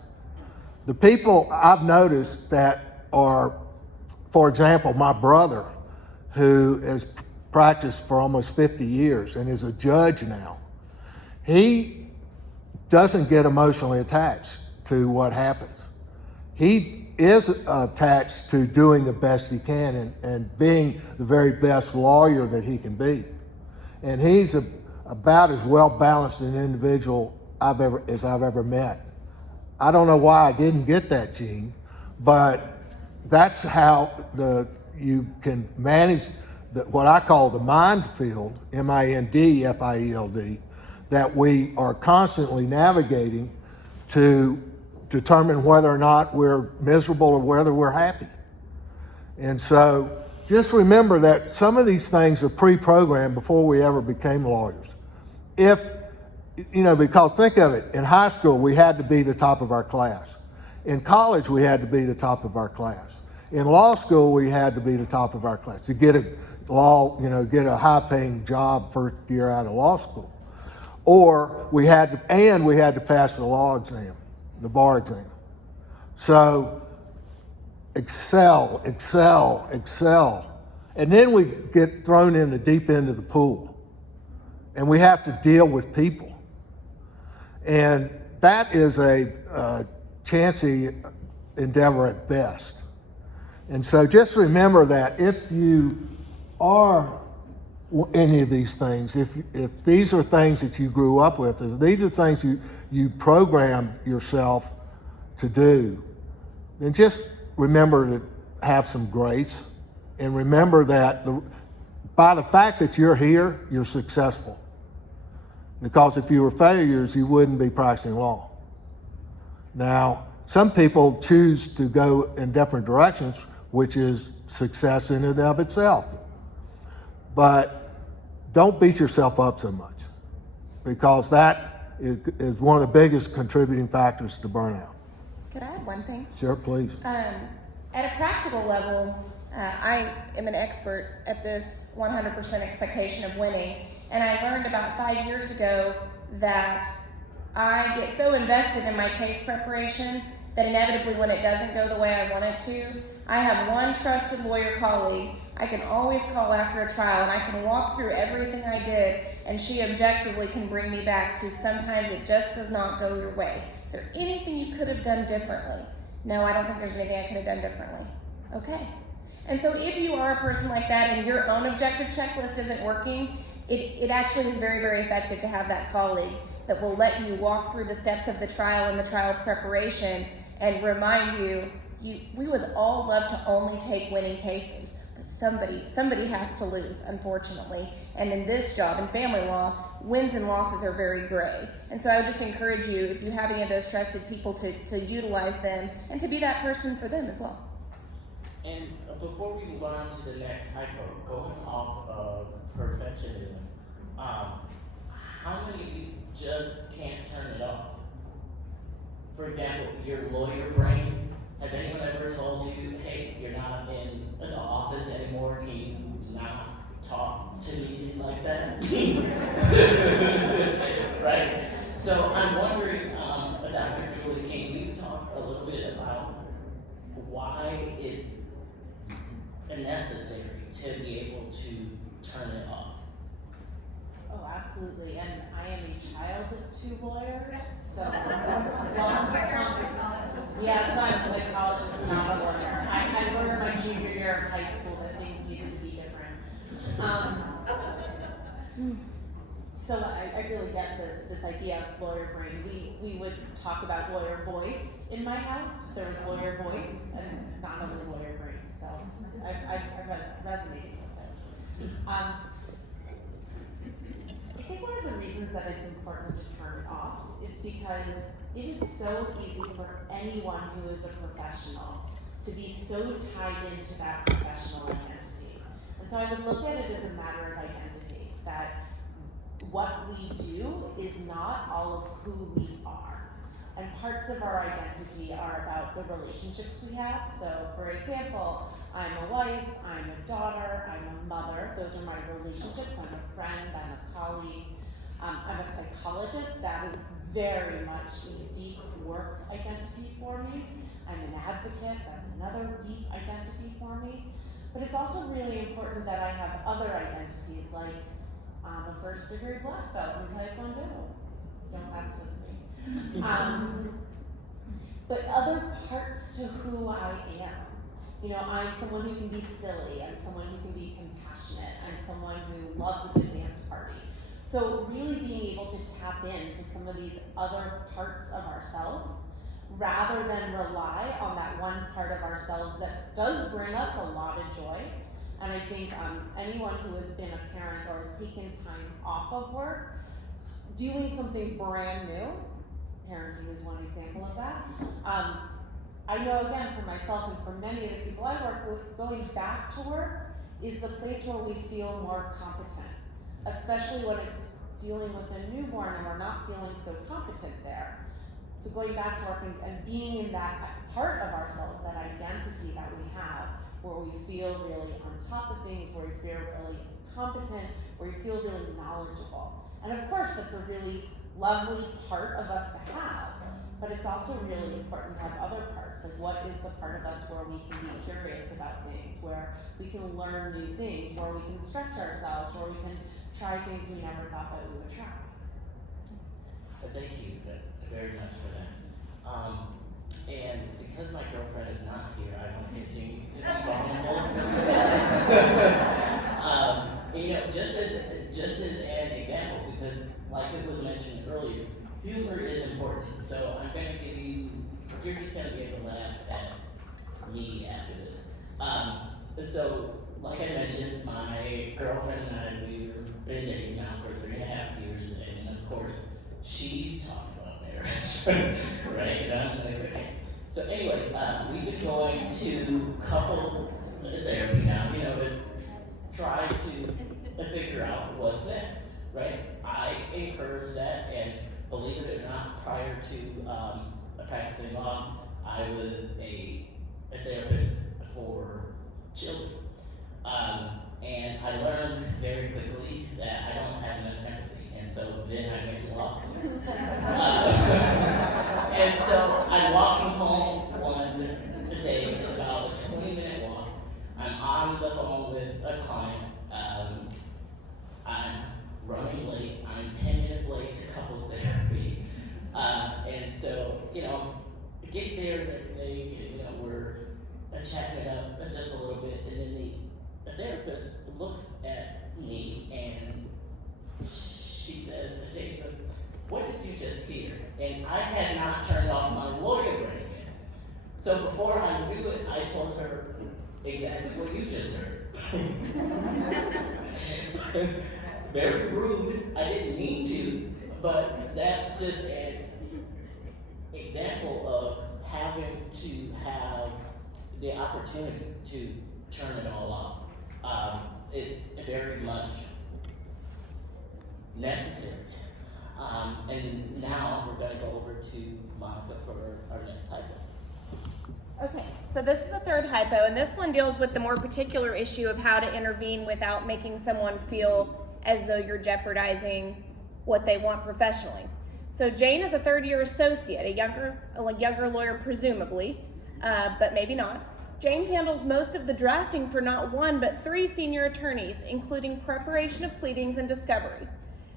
The people I've noticed that are, for example, my brother, who has practiced for almost 50 years and is a judge now, he doesn't get emotionally attached to what happens. He is attached to doing the best he can and being the very best lawyer that he can be. And he's about as well-balanced an individual as I've ever met. I don't know why I didn't get that gene, but that's how you can manage what I call the mind field, MINDFIELD, that we are constantly navigating to determine whether or not we're miserable or whether we're happy. And so just remember that some of these things are pre-programmed before we ever became lawyers. Because think of it, in high school we had to be the top of our class. In college we had to be the top of our class. In law school we had to be the top of our class to get a high-paying job first year out of law school. Or we had to pass the law exam, the bar exam. So excel. And then we get thrown in the deep end of the pool. And we have to deal with people. And that is a chancy endeavor at best. And so just remember that if you are any of these things, if these are things that you grew up with, if these are things you programmed yourself to do, then just remember to have some grace, and remember that by the fact that you're here, you're successful. Because if you were failures, you wouldn't be practicing law. Now, some people choose to go in different directions, which is success in and of itself. But don't beat yourself up so much, because that is one of the biggest contributing factors to burnout. Could I add one thing? Sure, please. At a practical level, I am an expert at this 100% expectation of winning. And I learned about 5 years ago that I get so invested in my case preparation that inevitably when it doesn't go the way I want it to, I have one trusted lawyer colleague I can always call after a trial, and I can walk through everything I did, and she objectively can bring me back to sometimes it just does not go your way. Is there anything you could have done differently? No, I don't think there's anything I could have done differently. Okay. And so if you are a person like that and your own objective checklist isn't working, it actually is very, very effective to have that colleague that will let you walk through the steps of the trial and the trial preparation and remind you, we would all love to only take winning cases, but somebody has to lose, unfortunately. And in this job, in family law, wins and losses are very gray. And so I would just encourage you, if you have any of those trusted people, to utilize them and to be that person for them as well. And before we move on to the next hypo, going off of perfectionism, how many of you just can't turn it off? For example, your lawyer brain, has anyone ever told you, hey, you're not in the office anymore, can you not talk to me like that? Right? So I'm wondering, Dr. Julie, can you talk a little bit about why it's necessary to be able to turn it off? Oh, absolutely. And I am a child of 2 lawyers, so yeah, so I'm a psychologist, not a lawyer. I learned in my junior year of high school that things needed to be different. So I really get this idea of lawyer brain. We would talk about lawyer voice in my house. There was lawyer voice and not only lawyer brain. So I resonated with this. I think one of the reasons that it's important to turn it off is because it is so easy for anyone who is a professional to be so tied into that professional identity. And so I would look at it as a matter of identity, that what we do is not all of who we are. And parts of our identity are about the relationships we have. So for example, I'm a wife, I'm a daughter, I'm a mother. Those are my relationships. I'm a friend, I'm a colleague. I'm a psychologist. That is very much a deep work identity for me. I'm an advocate. That's another deep identity for me. But it's also really important that I have other identities, like I'm a first-degree black belt in Taekwondo. Don't mess with me. But other parts to who I am. You know, I'm someone who can be silly. I'm someone who can be compassionate. I'm someone who loves a good dance party. So really being able to tap into some of these other parts of ourselves, rather than rely on that one part of ourselves that does bring us a lot of joy. And I think anyone who has been a parent or has taken time off of work, doing something brand new, parenting is one example of that. I know, again, for myself and for many of the people I work with, going back to work is the place where we feel more competent, especially when it's dealing with a newborn and we're not feeling so competent there. So going back to work and being in that part of ourselves, that identity that we have, where we feel really on top of things, where we feel really competent, where we feel really knowledgeable. And of course, that's a really lovely part of us to have, but it's also really important to have other parts. Like, what is the part of us where we can be curious about things, where we can learn new things, where we can stretch ourselves, where we can try things we never thought that we would try. thank you very much for that. And because my girlfriend is not here, I want to continue to be vulnerable. Just as an example, because like it was mentioned earlier, humor is important. So I'm going to give you, you're just going to be able to laugh at me after this. So, like I mentioned, my girlfriend and I, we've been dating now for 3.5 years, and of course, she's talking about marriage, right? And I'm like, okay. So anyway, we've been going to couples therapy now, to try to figure out what's next, right? I encourage that, and believe it or not, prior to practicing law, I was a therapist for children. And I learned very quickly that I don't have enough empathy, and so then I went to law school. And so I'm walking home one day, it's about a 20-minute walk. I'm on the phone with a client. I'm running late. I'm 10 minutes late to couples therapy. And so, get there, we're chatting it up just a little bit, and then the therapist looks at me and she says, Jason, what did you just hear? And I had not turned off my lawyer brain yet. So before I knew it, I told her exactly what you just heard. Very rude. I didn't mean to, but that's just an example of having to have the opportunity to turn it all off. It's very much necessary. And now we're going to go over to Monica for our next hypo. Okay, so this is the third hypo, and this one deals with the more particular issue of how to intervene without making someone feel as though you're jeopardizing what they want professionally. So Jane is a third-year associate, a younger lawyer presumably, but maybe not. Jane handles most of the drafting for not one, but 3 senior attorneys, including preparation of pleadings and discovery.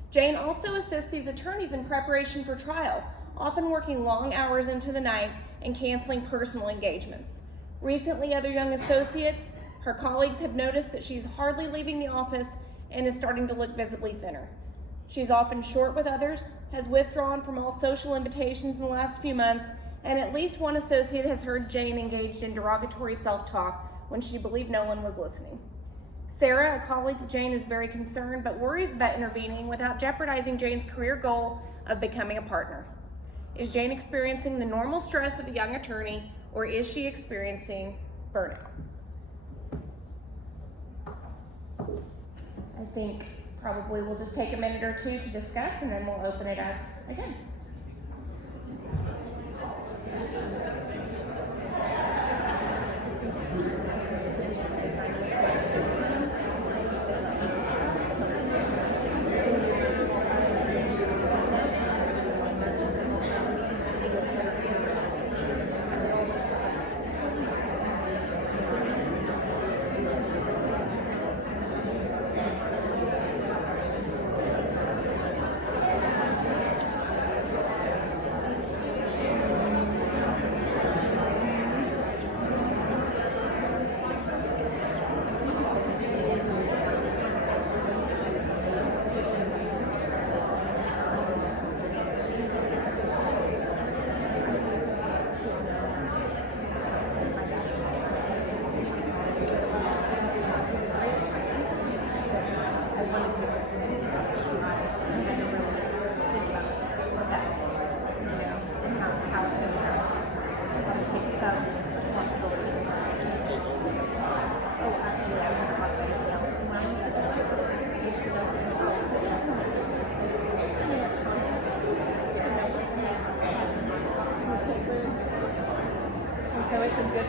Jane also assists these attorneys in preparation for trial, often working long hours into the night and canceling personal engagements. Recently, other young associates, her colleagues, have noticed that she's hardly leaving the office and is starting to look visibly thinner. She's often short with others, has withdrawn from all social invitations in the last few months, and at least one associate has heard Jane engaged in derogatory self-talk when she believed no one was listening. Sarah, a colleague of Jane, is very concerned but worries about intervening without jeopardizing Jane's career goal of becoming a partner. Is Jane experiencing the normal stress of a young attorney, or is she experiencing burnout? I think probably we'll just take a minute or two to discuss, and then we'll open it up again. So it's a good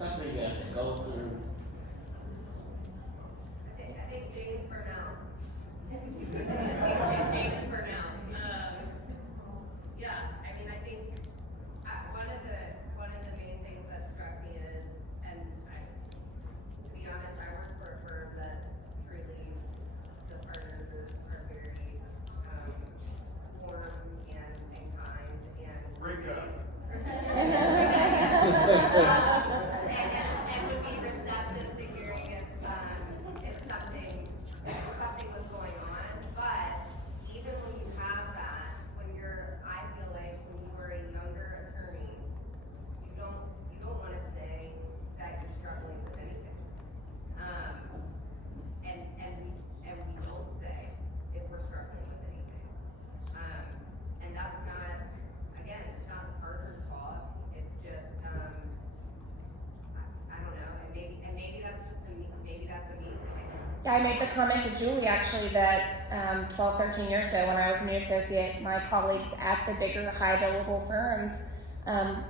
something you have to go through. I think Jane's burnout. I think Jane is burnout. Yeah, I mean, I think one of the main things that struck me is, and to be honest, I work for a firm that truly the partners are very warm and kind and Break up. and would be receptive to hearing if something was going on. But even when you have that, I feel like when you were a younger attorney, you don't want to say that you're struggling with anything. And we don't say if we're struggling with anything. And that's not, again, it's not the partner's fault. It's just, I don't know, and maybe that's just maybe that's a me thing. Yeah, I made the comment to Julie actually that 12, 13 years ago when I was a new associate, my colleagues at the bigger high billable firms,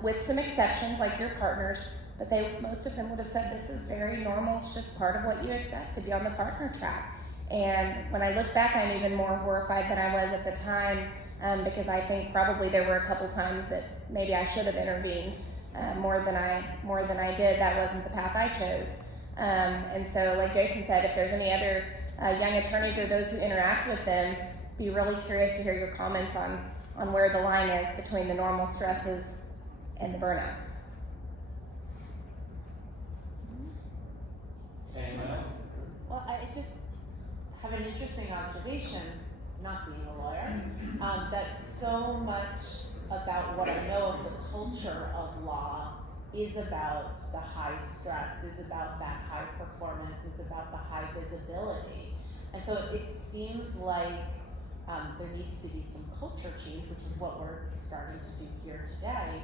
with some exceptions like your partners, but most of them would have said this is very normal, it's just part of what you accept to be on the partner track. And when I look back, I'm even more horrified than I was at the time, because I think probably there were a couple times that maybe I should have intervened more than I did. That wasn't the path I chose. And so, like Jason said, if there's any other young attorneys or those who interact with them, be really curious to hear your comments on where the line is between the normal stresses and the burnouts. Anyone else? Well, I just have an interesting observation, not being a lawyer, that so much about what I know of the culture of law is about the high stress, is about that high performance, is about the high visibility. And so it seems like there needs to be some culture change, which is what we're starting to do here today,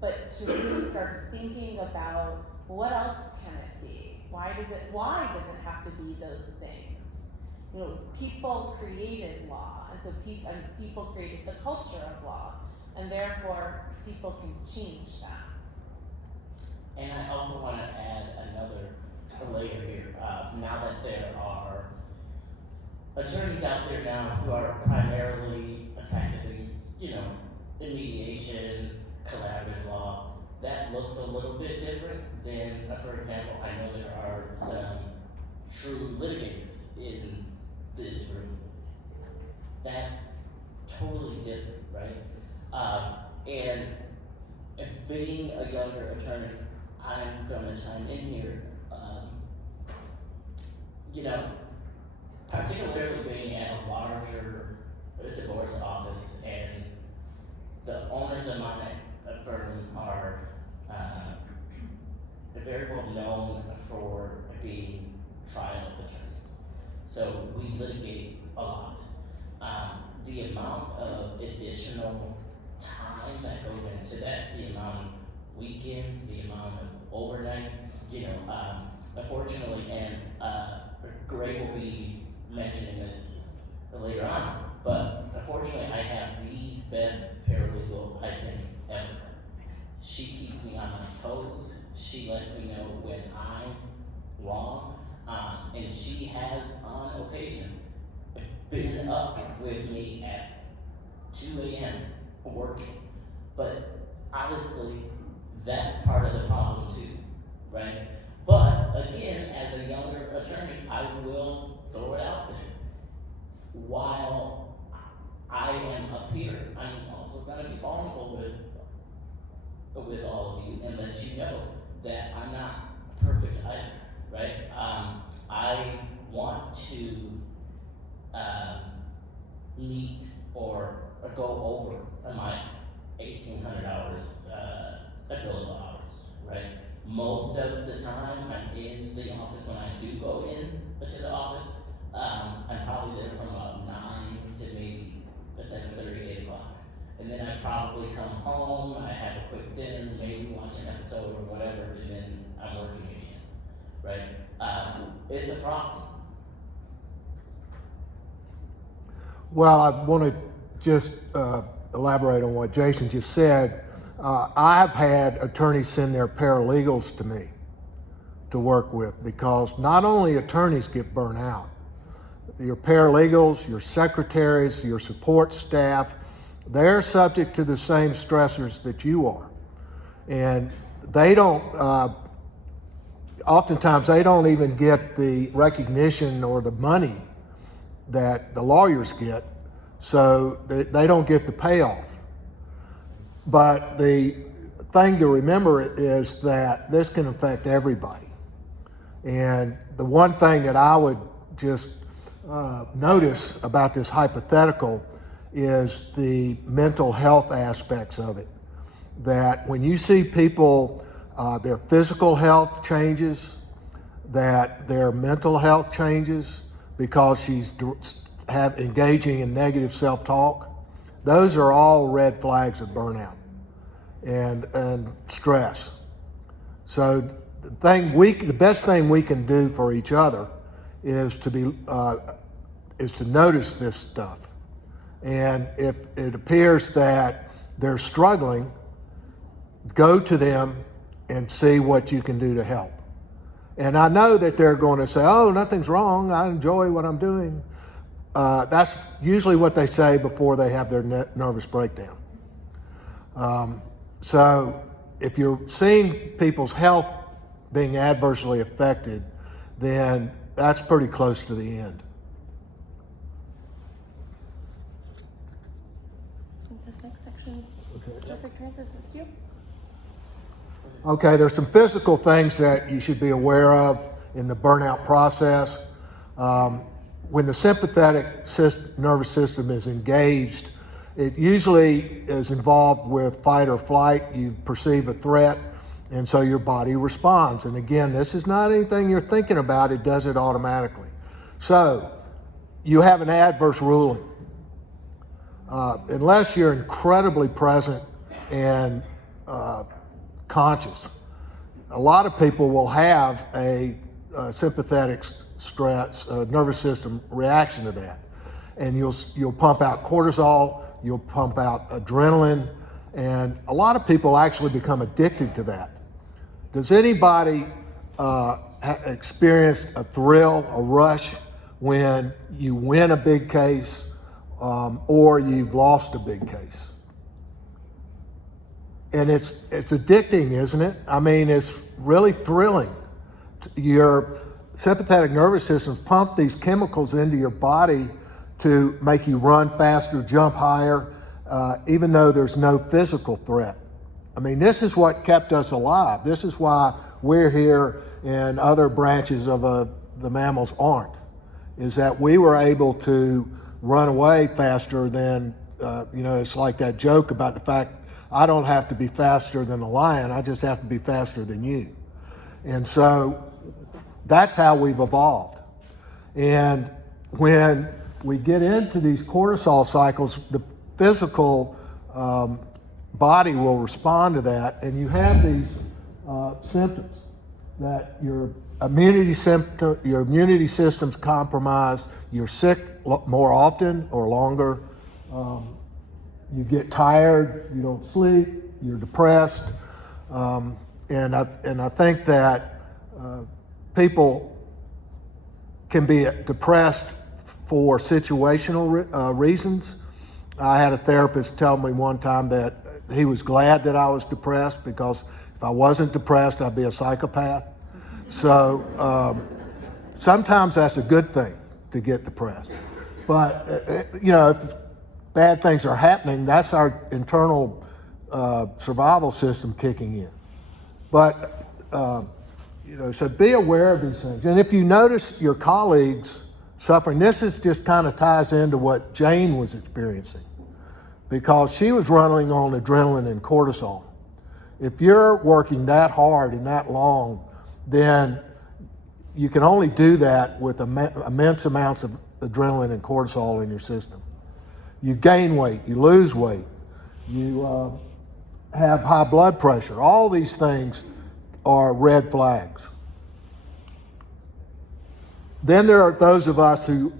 but to really start thinking about what else can it be? Why does it have to be those things? You know, people created law, and so people created the culture of law, and therefore people can change that. And I also want to add another layer here. Now that there are attorneys out there now who are primarily practicing, in mediation, collaborative law, that looks a little bit different than, for example, I know there are some true litigators in this room. That's totally different, right? And being a younger attorney, I'm gonna chime in here. Particularly being at a larger divorce office, and the owners of my firm are very well known for being trial attorneys. So we litigate a lot. The amount of additional time that goes into that, the amount of weekends, the amount of overnights, unfortunately, and Greg will be mentioning this later on, but unfortunately I have the best paralegal I think ever. She keeps me on my toes, she lets me know when I'm wrong, and she has on occasion been up with me at 2 a.m. working, but honestly, that's part of the problem too, right? But again, as a younger attorney, I will throw it out there. While I am up here, I'm also going to be vulnerable with all of you and let you know that I'm not perfect either, right? I want to meet or go over my 1,800 hours, billable hours, right? Most of the time I'm in the office. When I do go in to the office, I'm probably there from about 9 to maybe 7:30, 8 o'clock. And then I probably come home, I have a quick dinner, maybe watch an episode or whatever, and then I'm working again, right? It's a problem. Well, I want to just elaborate on what Jason just said. I've had attorneys send their paralegals to me to work with, because not only attorneys get burnt out, your paralegals, your secretaries, your support staff, they're subject to the same stressors that you are. And they don't, oftentimes they don't even get the recognition or the money that the lawyers get, so they don't get the payoff. But the thing to remember is that this can affect everybody. And the one thing that I would just notice about this hypothetical is the mental health aspects of it. That when you see people, their physical health changes, that their mental health changes because she's engaging in negative self-talk, those are all red flags of burnout and stress. So the best thing we can do for each other is to notice this stuff. And if it appears that they're struggling, go to them and see what you can do to help. And I know that they're going to say, oh, nothing's wrong, I enjoy what I'm doing. That's usually what they say before they have their nervous breakdown. So if you're seeing people's health being adversely affected, then that's pretty close to the end. I think this next section is perfect transition to you. Okay, there's some physical things that you should be aware of in the burnout process. When the sympathetic nervous system is engaged, it usually is involved with fight or flight. You perceive a threat, and so your body responds. And again, this is not anything you're thinking about, it does it automatically. So, you have an adverse ruling. Unless you're incredibly present and conscious, a lot of people will have a sympathetic stress, nervous system reaction to that. And you'll pump out cortisol, you'll pump out adrenaline, and a lot of people actually become addicted to that. Does anybody experience a thrill, a rush, when you win a big case or you've lost a big case? And it's addicting, isn't it? I mean, it's really thrilling. Your sympathetic nervous system pump these chemicals into your body to make you run faster, jump higher, even though there's no physical threat. I mean, this is what kept us alive. This is why we're here and other branches of the mammals aren't, is that we were able to run away faster than, it's like that joke about the fact I don't have to be faster than a lion, I just have to be faster than you. And so that's how we've evolved. And when we get into these cortisol cycles, the physical body will respond to that, and you have these symptoms that your immunity system's compromised, you're sick more often or longer, you get tired, you don't sleep, you're depressed, and I think that people can be depressed for situational reasons. I had a therapist tell me one time that he was glad that I was depressed, because if I wasn't depressed, I'd be a psychopath. So sometimes that's a good thing to get depressed. But, if bad things are happening, that's our internal survival system kicking in. But, so be aware of these things. And if you notice your colleagues suffering, this is just kind of ties into what Jane was experiencing, because she was running on adrenaline and cortisol. If you're working that hard and that long, then you can only do that with immense amounts of adrenaline and cortisol in your system. You gain weight, you lose weight, you have high blood pressure. All these things are red flags. Then there are those of us who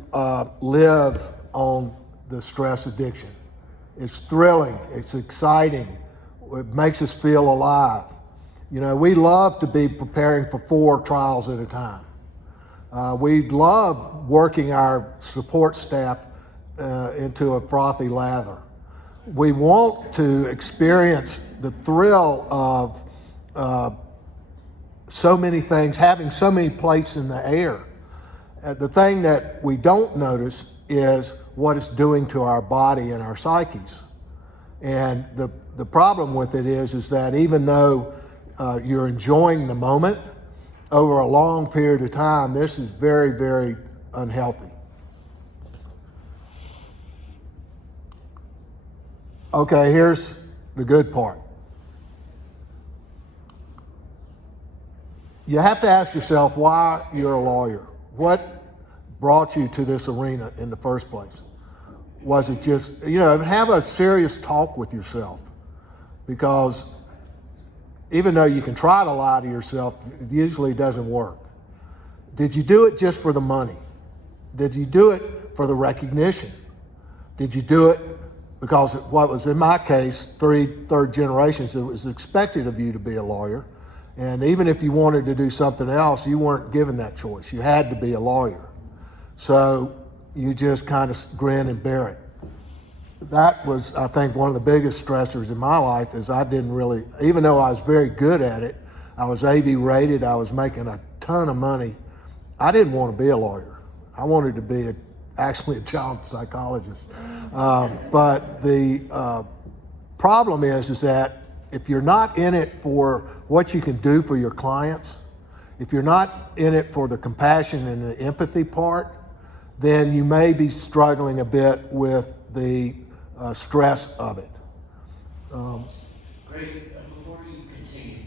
live on the stress addiction. It's thrilling, it's exciting, it makes us feel alive. You know, we love to be preparing for 4 trials at a time. We love working our support staff into a frothy lather. We want to experience the thrill of so many things, having so many plates in the air. The thing that we don't notice is what it's doing to our body and our psyches. And the problem with it is that even though you're enjoying the moment, over a long period of time, this is very, very unhealthy. Okay, here's the good part. You have to ask yourself why you're a lawyer. What brought you to this arena in the first place? Was it just, have a serious talk with yourself, because even though you can try to lie to yourself, it usually doesn't work. Did you do it just for the money? Did you do it for the recognition? Did you do it because what was in my case, 3 third generations, it was expected of you to be a lawyer. And even if you wanted to do something else, you weren't given that choice. You had to be a lawyer. So you just kind of grin and bear it. That was, I think, one of the biggest stressors in my life is I didn't really, even though I was very good at it, I was AV rated, I was making a ton of money, I didn't want to be a lawyer. I wanted to be actually a child psychologist. But the problem is that if you're not in it for what you can do for your clients, if you're not in it for the compassion and the empathy part, then you may be struggling a bit with the stress of it. Greg, before you continue,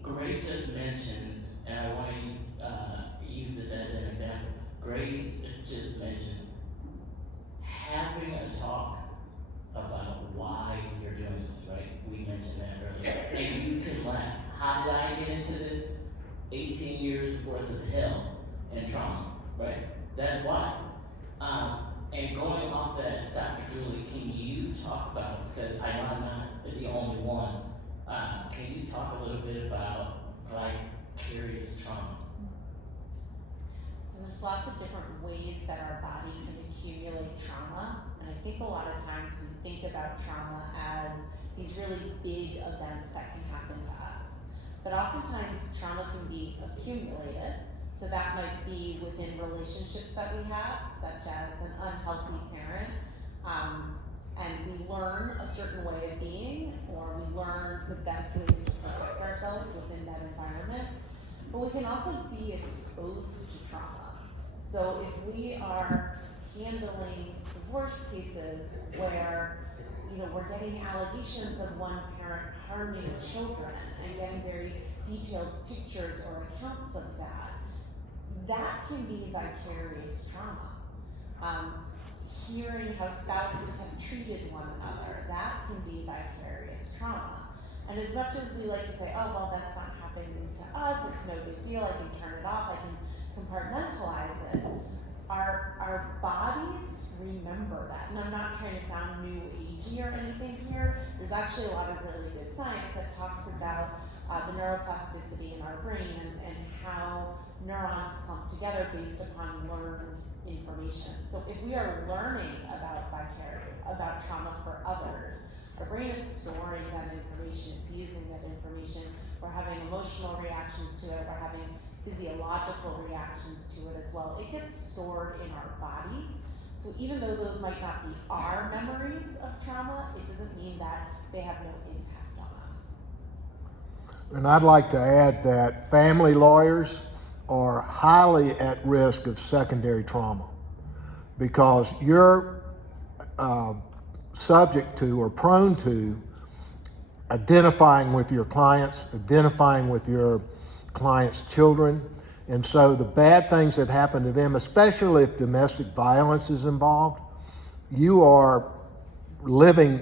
Greg just mentioned, and I want to use this as an example. Greg just mentioned having a talk about why you're doing this, right? We mentioned that earlier. And you can laugh. How did I get into this? 18 years worth of hell and trauma, right? That's why. And going off that, Dr. Julie, can you talk about, because I know I'm not the only one, can you talk a little bit about vicarious trauma? So there's lots of different ways that our body can accumulate trauma. And I think a lot of times we think about trauma as these really big events that can happen to us. But oftentimes trauma can be accumulated. So that might be within relationships that we have, such as an unhealthy parent, and we learn a certain way of being, or we learn the best ways to protect ourselves within that environment. But we can also be exposed to trauma. So if we are handling divorce cases where we're getting allegations of one parent harming children and getting very detailed pictures or accounts of that can be vicarious trauma. Hearing how spouses have treated one another, that can be vicarious trauma. And as much as we like to say, oh, well, that's not happening to us, it's no big deal, I can turn it off, I can compartmentalize it, our bodies remember that. And I'm not trying to sound new agey or anything here. There's actually a lot of really good science that talks about the neuroplasticity in our brain and how neurons clump together based upon learned information. So if we are learning about trauma for others, our brain is storing that information, it's using that information, we're having emotional reactions to it, we're having physiological reactions to it as well. It gets stored in our body. So even though those might not be our memories of trauma, it doesn't mean that they have no impact on us. And I'd like to add that family lawyers are highly at risk of secondary trauma because you're subject to or prone to identifying with your clients, identifying with your clients' children. And so the bad things that happen to them, especially if domestic violence is involved, you are living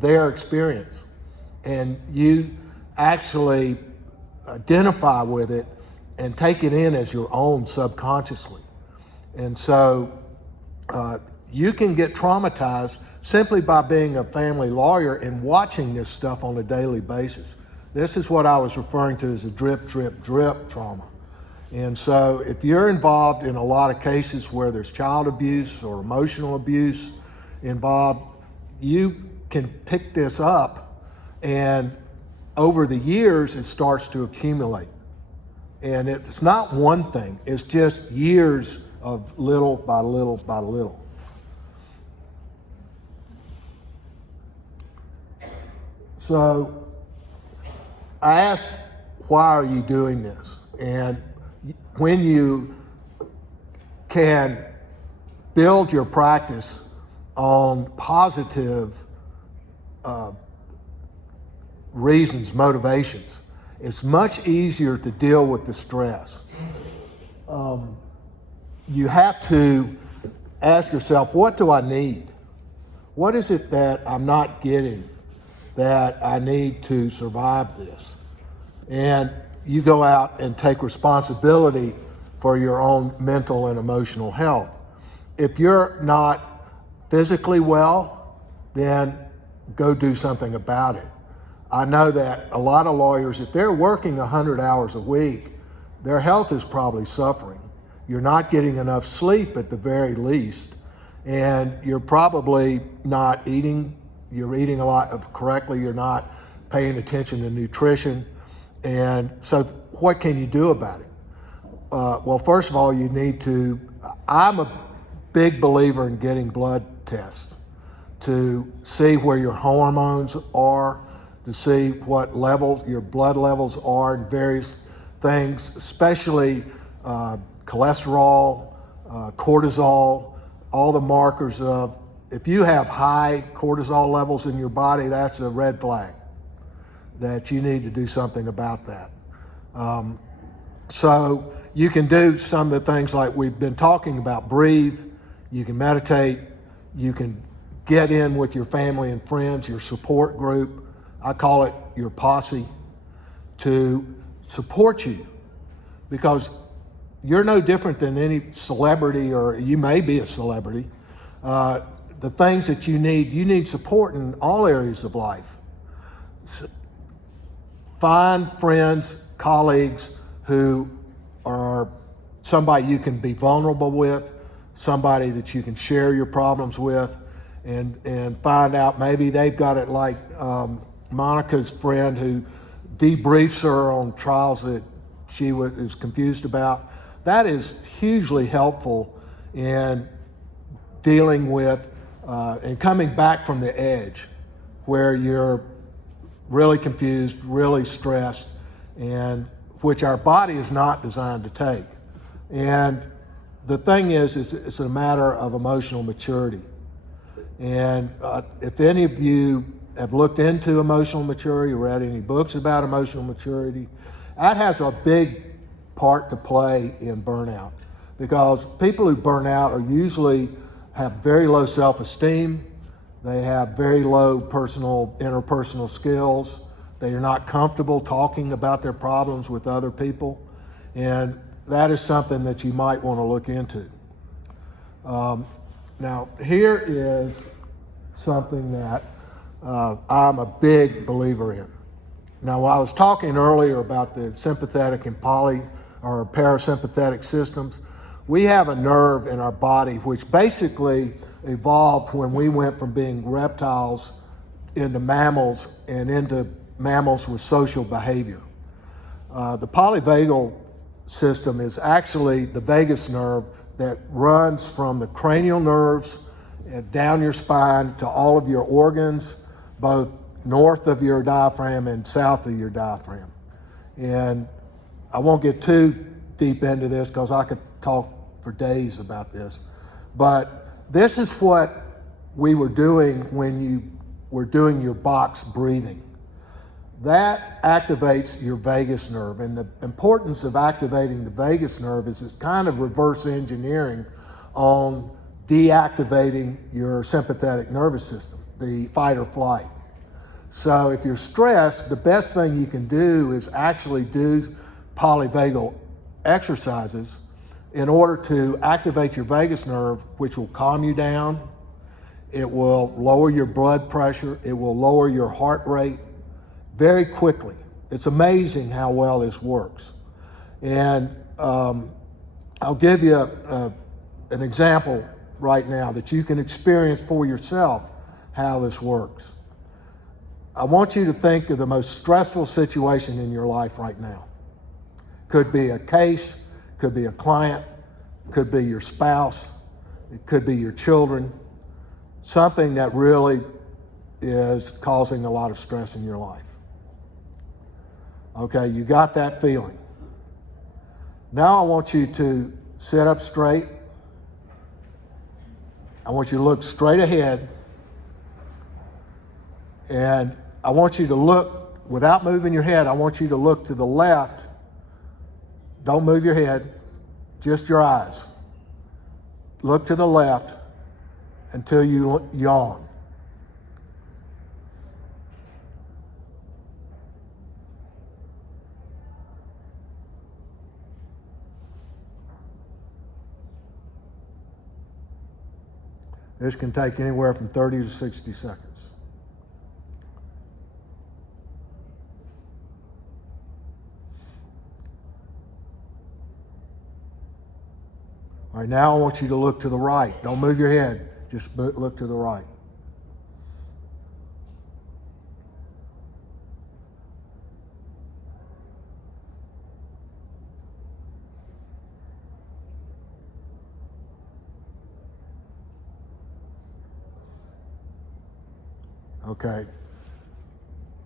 their experience. And you actually identify with it and take it in as your own subconsciously. And so you can get traumatized simply by being a family lawyer and watching this stuff on a daily basis. This is what I was referring to as a drip, drip, drip trauma. And so if you're involved in a lot of cases where there's child abuse or emotional abuse involved, you can pick this up, and over the years it starts to accumulate. And it's not one thing, it's just years of little by little by little. So I asked, why are you doing this? And when you can build your practice on positive reasons, motivations, it's much easier to deal with the stress. You have to ask yourself, what do I need? What is it that I'm not getting that I need to survive this? And you go out and take responsibility for your own mental and emotional health. If you're not physically well, then go do something about it. I know that a lot of lawyers, if they're working 100 hours a week, their health is probably suffering. You're not getting enough sleep at the very least, and you're probably not eating. You're eating a lot correctly. You're not paying attention to nutrition. And so what can you do about it? Well, first of all, you need to, I'm a big believer in getting blood tests to see where your hormones are, to see what level your blood levels are in various things, especially cholesterol, cortisol, all the markers of, if you have high cortisol levels in your body, that's a red flag that you need to do something about that. So you can do some of the things like we've been talking about, breathe, you can meditate, you can get in with your family and friends, your support group, I call it your posse, to support you, because you're no different than any celebrity, or you may be a celebrity. The things that you need support in all areas of life. Find friends, colleagues who are somebody you can be vulnerable with, somebody that you can share your problems with, and find out maybe they've got it like Monica's friend who debriefs her on trials that she is confused about. That is hugely helpful in dealing with and coming back from the edge where you're really confused, really stressed, and which our body is not designed to take. And the thing is it's a matter of emotional maturity. And if any of you have looked into emotional maturity or read any books about emotional maturity, that has a big part to play in burnout, because people who burn out are usually have very low self-esteem. They have very low interpersonal skills. They are not comfortable talking about their problems with other people. And that is something that you might want to look into. Now, here is something that I'm a big believer in. Now, I was talking earlier about the sympathetic and parasympathetic systems. We have a nerve in our body which basically evolved when we went from being reptiles into mammals and into mammals with social behavior. The polyvagal system is actually the vagus nerve that runs from the cranial nerves down your spine to all of your organs, both north of your diaphragm and south of your diaphragm. And I won't get too deep into this because I could talk for days about this, but this is what we were doing when you were doing your box breathing. That activates your vagus nerve, and the importance of activating the vagus nerve is it's kind of reverse engineering on deactivating your sympathetic nervous system, the fight or flight. So if you're stressed, the best thing you can do is actually do polyvagal exercises in order to activate your vagus nerve, which will calm you down. It will lower your blood pressure. It will lower your heart rate very quickly. It's amazing how well this works. And I'll give you an example right now that you can experience for yourself how this works. I want you to think of the most stressful situation in your life right now. Could be a case, could be a client, could be your spouse, it could be your children, something that really is causing a lot of stress in your life. Okay, you got that feeling. Now I want you to sit up straight. I want you to look straight ahead. And I want you to look, without moving your head, I want you to look to the left. Don't move your head, just your eyes. Look to the left until you yawn. This can take anywhere from 30 to 60 seconds. All right, now I want you to look to the right. Don't move your head, just look to the right. Okay.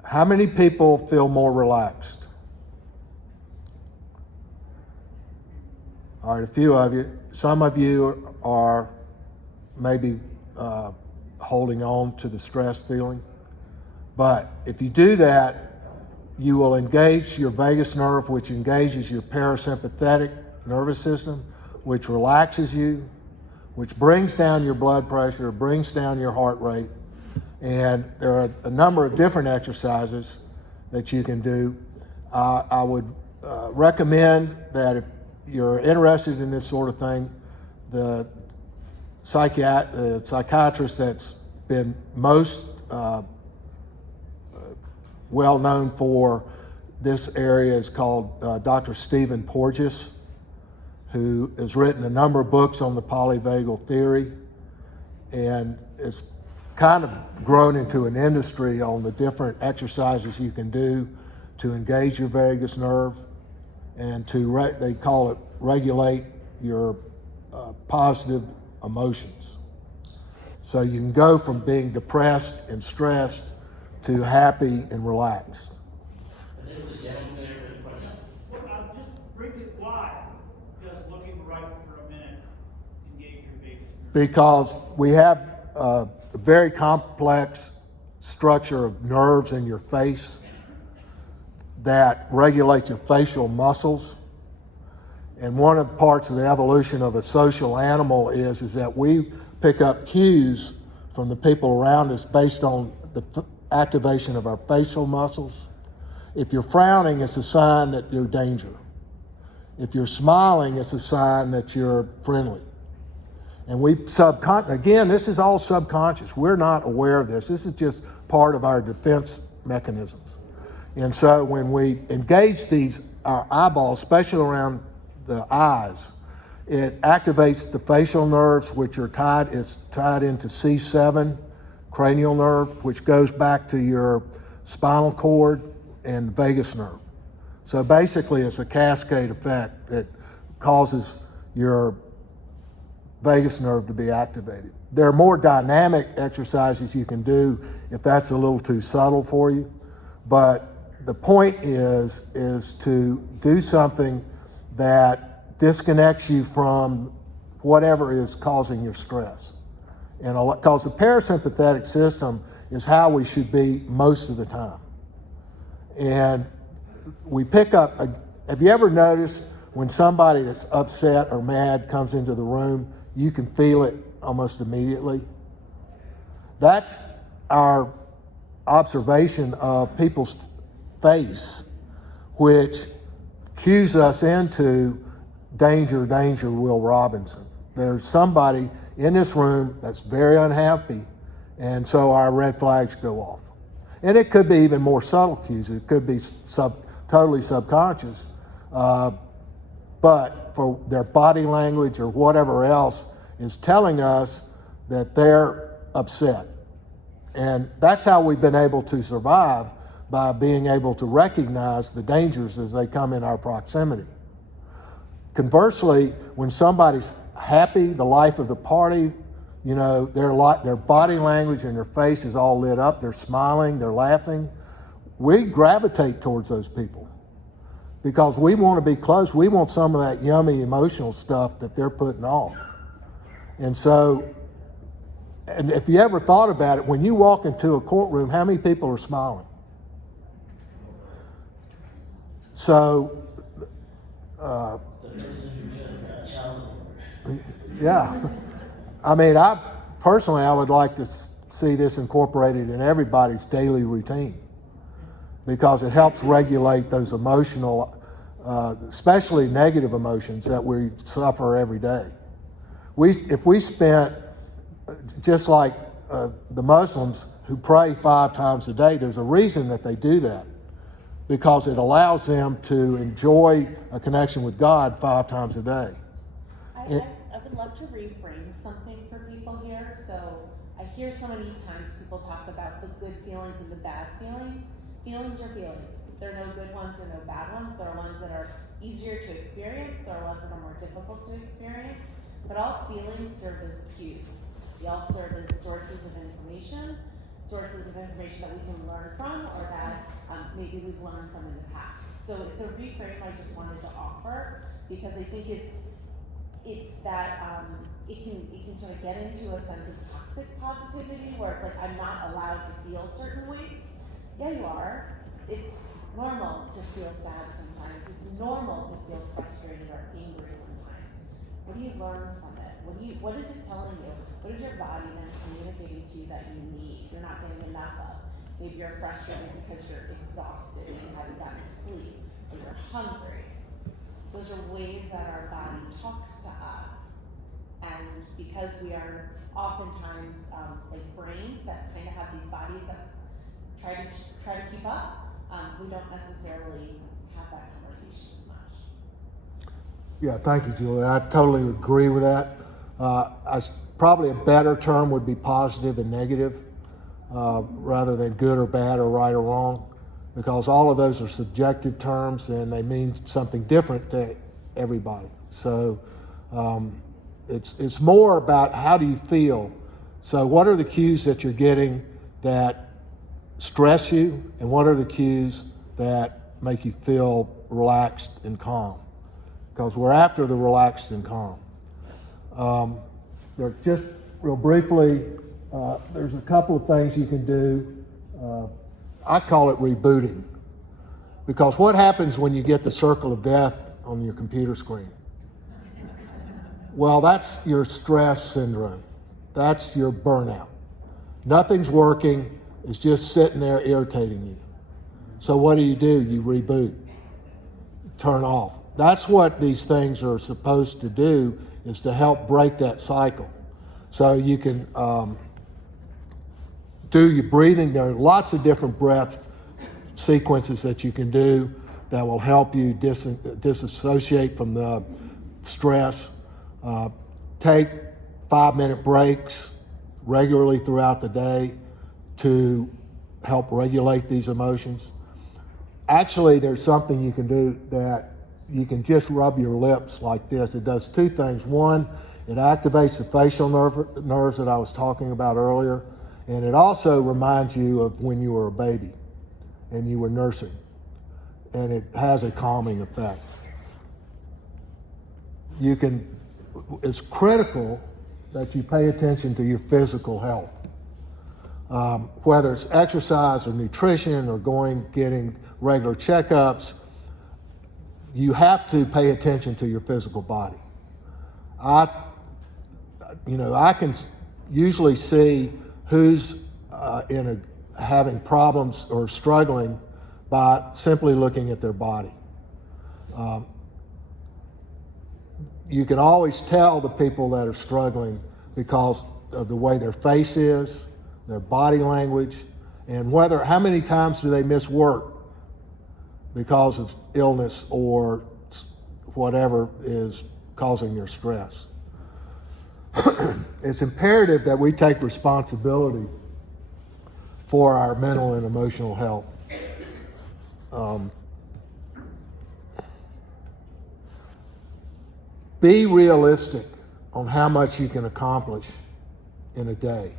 How many people feel more relaxed? All right, a few of you. Some of you are maybe holding on to the stress feeling. But if you do that, you will engage your vagus nerve, which engages your parasympathetic nervous system, which relaxes you, which brings down your blood pressure, brings down your heart rate. And there are a number of different exercises that you can do. I would recommend that if you're interested in this sort of thing, the psychiatrist that's been most well known for this area is called Dr. Stephen Porges, who has written a number of books on the polyvagal theory, and it's kind of grown into an industry on the different exercises you can do to engage your vagus nerve and to, they call it, regulate your positive emotions. So you can go from being depressed and stressed to happy and relaxed. There's a gentleman there with a question. Well, just briefly, why does looking right for a minute engage your vagus nerve? Because we have a very complex structure of nerves in your face that regulate your facial muscles. And one of the parts of the evolution of a social animal is that we pick up cues from the people around us based on the activation of our facial muscles. If you're frowning, it's a sign that you're danger. If you're smiling, it's a sign that you're friendly. And again, this is all subconscious. We're not aware of this. This is just part of our defense mechanisms. And so when we engage our eyeballs, especially around the eyes, it activates the facial nerves, which are tied into C7, cranial nerve, which goes back to your spinal cord and vagus nerve. So basically it's a cascade effect that causes your vagus nerve to be activated. There are more dynamic exercises you can do if that's a little too subtle for you, but the point is to do something that disconnects you from whatever is causing your stress. And because the parasympathetic system is how we should be most of the time. And we pick up, have you ever noticed when somebody that's upset or mad comes into the room, you can feel it almost immediately? That's our observation of people's face, which cues us into danger, danger, Will Robinson. There's somebody in this room that's very unhappy, and so our red flags go off. And it could be even more subtle cues. It could be totally subconscious. But for their body language or whatever else is telling us that they're upset. And that's how we've been able to survive, by being able to recognize the dangers as they come in our proximity. Conversely, when somebody's happy, the life of the party, you know, their body language and their face is all lit up, they're smiling, they're laughing, we gravitate towards those people because we want to be close. We want some of that yummy emotional stuff that they're putting off. And so, and if you ever thought about it, when you walk into a courtroom, how many people are smiling? So, The person who just got child support. yeah. I mean, I would like to see this incorporated in everybody's daily routine because it helps regulate those emotional, especially negative emotions that we suffer every day. If we spent, just like the Muslims who pray 5 times a day, there's a reason that they do that, because it allows them to enjoy a connection with God 5 times a day. I would love to reframe something for people here. So I hear so many times people talk about the good feelings and the bad feelings. Feelings are feelings. There are no good ones or no bad ones. There are ones that are easier to experience. There are ones that are more difficult to experience. But all feelings serve as cues. They all serve as sources of information that we can learn from, or that maybe we've learned from in the past. So it's a reframe I just wanted to offer, because I think it's that it can sort of get into a sense of toxic positivity where it's like, I'm not allowed to feel certain ways. Yeah, you are. It's normal to feel sad sometimes. It's normal to feel frustrated or angry sometimes. What do you learn from it? What is it telling you? What is your body then communicating to you that you need? You're not getting enough of. Maybe you're frustrated because you're exhausted and you haven't gotten sleep, or you're hungry. Those are ways that our body talks to us. And because we are oftentimes like brains that kind of have these bodies that try to keep up, we don't necessarily have that conversation as much. Yeah, thank you, Julie. I totally agree with that. Probably a better term would be positive and negative, rather than good or bad or right or wrong, because all of those are subjective terms and they mean something different to everybody. So it's more about how do you feel. So what are the cues that you're getting that stress you, and what are the cues that make you feel relaxed and calm? Because we're after the relaxed and calm. Just real briefly, there's a couple of things you can do. I call it rebooting, because what happens when you get the circle of death on your computer screen? Well, that's your stress syndrome. That's your burnout. Nothing's working. It's just sitting there irritating you. So what do? You reboot, turn off. That's what these things are supposed to do, is to help break that cycle. So you can do your breathing. There are lots of different breath sequences that you can do that will help you disassociate from the stress. Take 5-minute breaks regularly throughout the day to help regulate these emotions. Actually, there's something you can do that you can just rub your lips like this. It does 2 things. One, it activates the facial nerves that I was talking about earlier, and it also reminds you of when you were a baby and you were nursing, and it has a calming effect. It's critical that you pay attention to your physical health. Whether it's exercise or nutrition or getting regular checkups, you have to pay attention to your physical body. I can usually see who's having problems or struggling by simply looking at their body. You can always tell the people that are struggling because of the way their face is, their body language, And how many times do they miss work because of illness or whatever is causing their stress? It's imperative that we take responsibility for our mental and emotional health. Be realistic on how much you can accomplish in a day.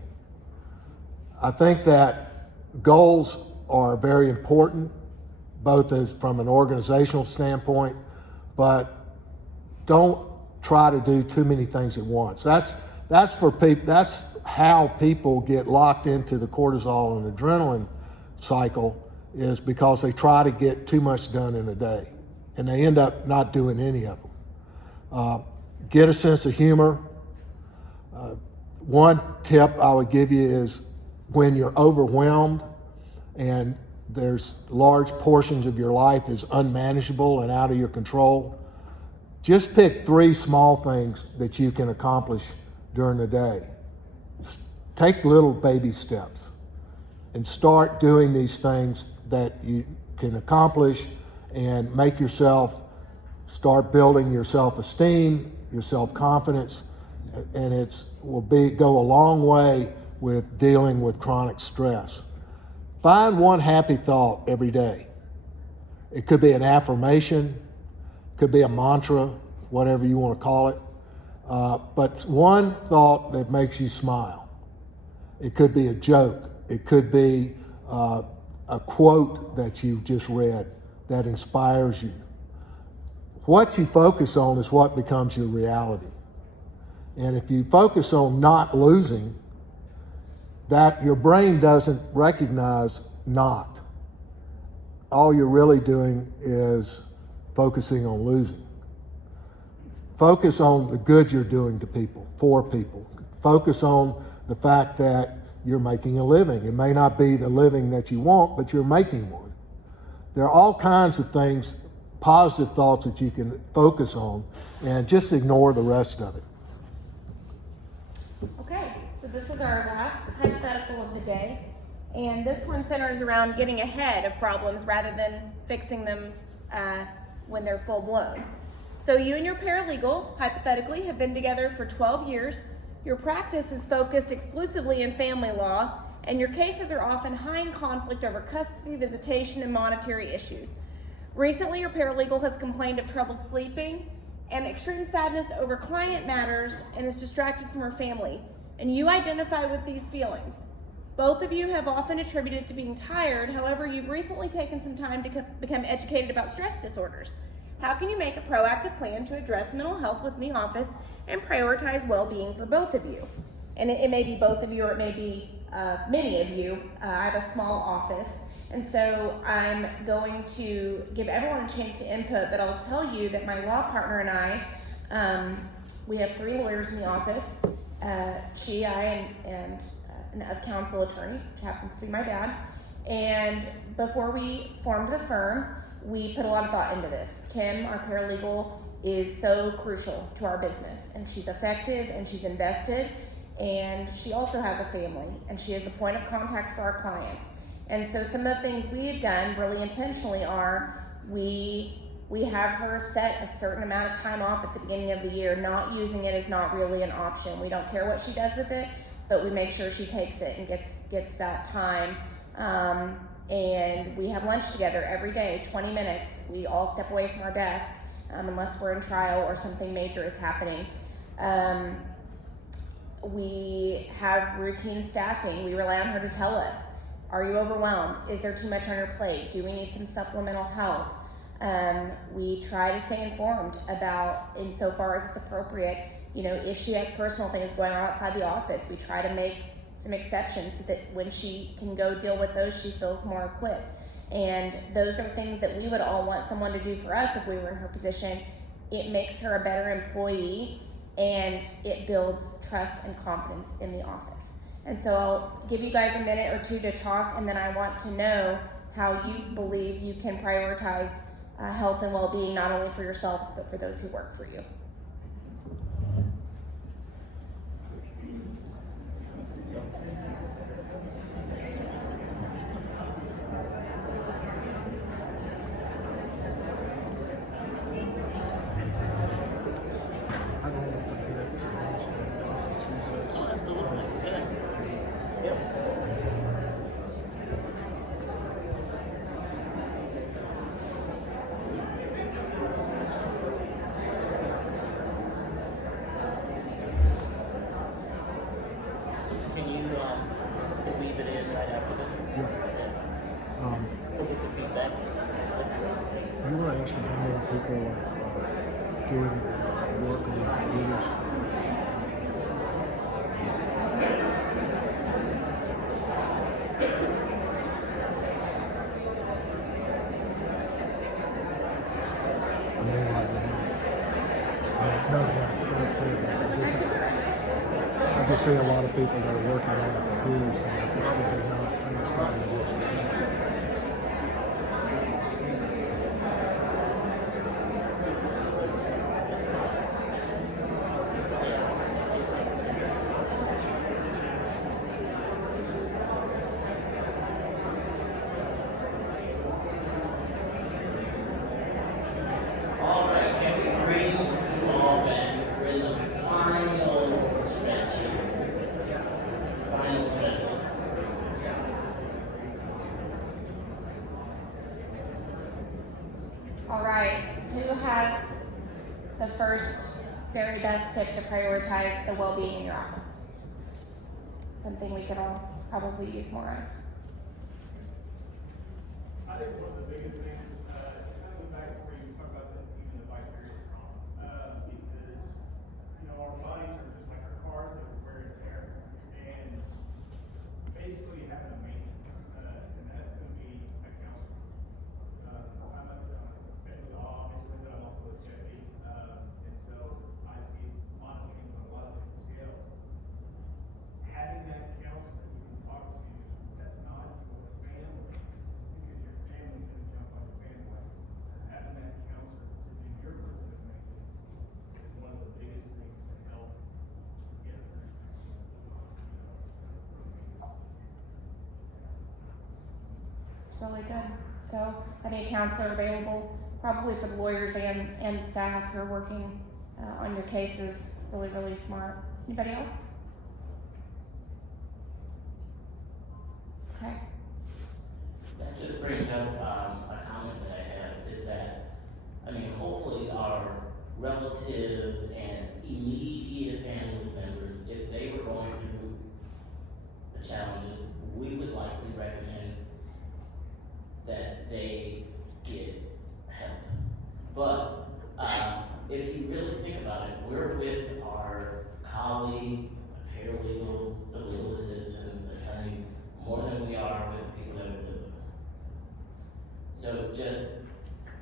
I think that goals are very important, both as from an organizational standpoint, but don't try to do too many things at once. That's for people. That's how people get locked into the cortisol and adrenaline cycle, is because they try to get too much done in a day, and they end up not doing any of them. Get a sense of humor. One tip I would give you is when you're overwhelmed and there's large portions of your life is unmanageable and out of your control, just pick 3 small things that you can accomplish during the day. Take little baby steps and start doing these things that you can accomplish, and make yourself start building your self-esteem, your self-confidence, and will go a long way with dealing with chronic stress. Find one happy thought every day. It could be an affirmation, could be a mantra, whatever you want to call it, but one thought that makes you smile. It could be a joke. It could be a quote that you just read that inspires you. What you focus on is what becomes your reality. And if you focus on not losing, that your brain doesn't recognize not. All you're really doing is focusing on losing. Focus on the good you're doing to people, for people. Focus on the fact that you're making a living. It may not be the living that you want, but you're making one. There are all kinds of things, positive thoughts that you can focus on, and just ignore the rest of it. Okay, so this is our last hypothetical of the day, and this one centers around getting ahead of problems rather than fixing them when they're full blown. So you and your paralegal, hypothetically, have been together for 12 years. Your practice is focused exclusively in family law, and your cases are often high in conflict over custody, visitation, and monetary issues. Recently, your paralegal has complained of trouble sleeping and extreme sadness over client matters and is distracted from her family, and you identify with these feelings. Both of you have often attributed to being tired. However, you've recently taken some time to become educated about stress disorders. How can you make a proactive plan to address mental health within the office and prioritize well-being for both of you? And it may be both of you, or it may be many of you. I have a small office, and so I'm going to give everyone a chance to input, but I'll tell you that my law partner and I, we have 3 lawyers in the office. I, and an of-counsel attorney, which happens to be my dad. And before we formed the firm, we put a lot of thought into this. Kim, our paralegal, is so crucial to our business, and she's effective and she's invested, and she also has a family, and she is the point of contact for our clients. And so some of the things we have done really intentionally are we have her set a certain amount of time off at the beginning of the year. Not using it is not really an option. We don't care what she does with it, but we make sure she takes it and gets that time. And we have lunch together every day, 20 minutes. We all step away from our desk unless we're in trial or something major is happening. We have routine staffing. We rely on her to tell us, are you overwhelmed? Is there too much on your plate? Do we need some supplemental help? We try to stay informed about, insofar as it's appropriate, if she has personal things going on outside the office, we try to make some exceptions so that when she can go deal with those, she feels more equipped. And those are things that we would all want someone to do for us if we were in her position. It makes her a better employee, and it builds trust and confidence in the office. And so I'll give you guys a minute or two to talk, and then I want to know how you believe you can prioritize health and well-being, not only for yourselves, but for those who work for you. doing work on computers. I mean, don't say that. I just see a lot of people that are working on the computers and they're probably not understanding what they're saying. All right, can we bring you all back? We're in the final stretch here. Final stretch. All right, who has the first very best tip to prioritize the well-being in your office? Something we could all probably use more of. I think one of the biggest things, going back to where you talk about even the vicarious trauma, because, you know, our bodies are just like our cars that are wear and tear, and basically having a maintenance, and that's gonna be a counselor. I'm a family law, obviously, but I'm also a deputy, and so I see monitoring on a lot of different scales. Having that counselor who can talk to you, that's not your family, because your family's gonna jump on your bandwagon. Having that counselor to do your preventive maintenance is one of the biggest things to help get through. It's really good. So having a counselor available, probably for the lawyers and staff who are working on your case is really, really smart. Anybody else? Okay. That just brings up a comment that I have is that, I mean, hopefully our relatives and immediate family members, if they were going through the challenges, we would likely recommend that they get help. But if you really think about it, we're with our colleagues, paralegals, the legal assistants, attorneys, more than we are with people that we live with. So just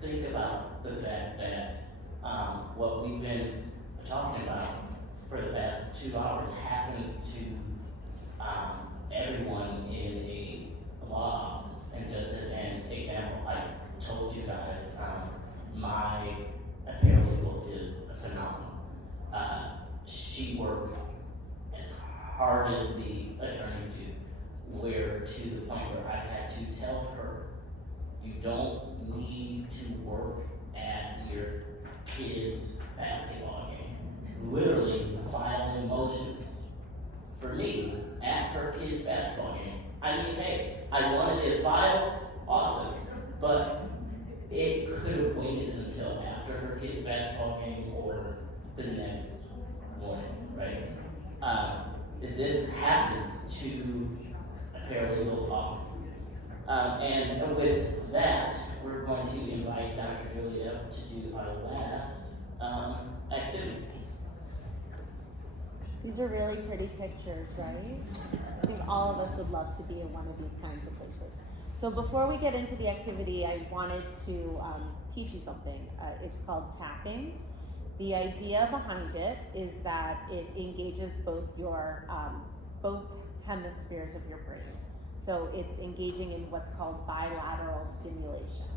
think about the fact that what we've been talking about for the past 2 hours happens to everyone in a law office. And just as an example, I told you guys, my paralegal is phenomenal. She works as hard as the attorneys do. Where to the point where I've had to tell her, you don't need to work at your kid's basketball game. Literally filing motions for me at her kid's basketball game. I mean, hey, I wanted it filed, awesome, but it could have waited until after her kid's basketball game or the next morning, right? This happens to paralegals often. And with that, we're going to invite Dr. Julie up to do our last activity. These are really pretty pictures, right? I think all of us would love to be in one of these kinds of places. So before we get into the activity, I wanted to teach you something. It's called tapping. The idea behind it is that it engages both your both hemispheres of your brain. So it's engaging in what's called bilateral stimulation.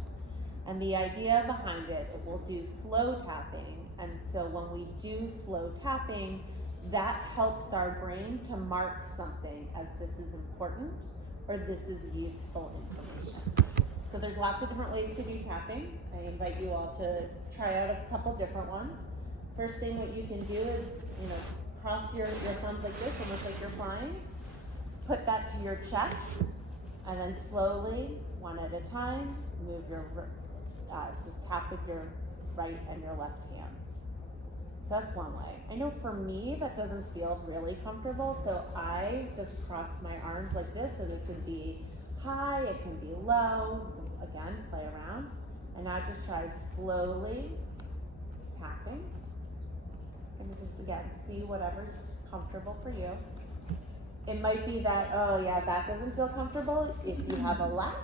And the idea behind it will do slow tapping. And so when we do slow tapping, that helps our brain to mark something as this is important or this is useful information. So there's lots of different ways to do tapping. I invite you all to try out a couple different ones. First thing what you can do is, cross your thumbs like this, almost like you're flying. Put that to your chest, and then slowly, one at a time, move your, just tap with your right and your left hand. That's one way. I know for me, that doesn't feel really comfortable, so I just cross my arms like this, and it could be high, it can be low. Again, play around. And I just try slowly tapping. again, see whatever's comfortable for you. It might be that, oh yeah, that doesn't feel comfortable. If you have a lap,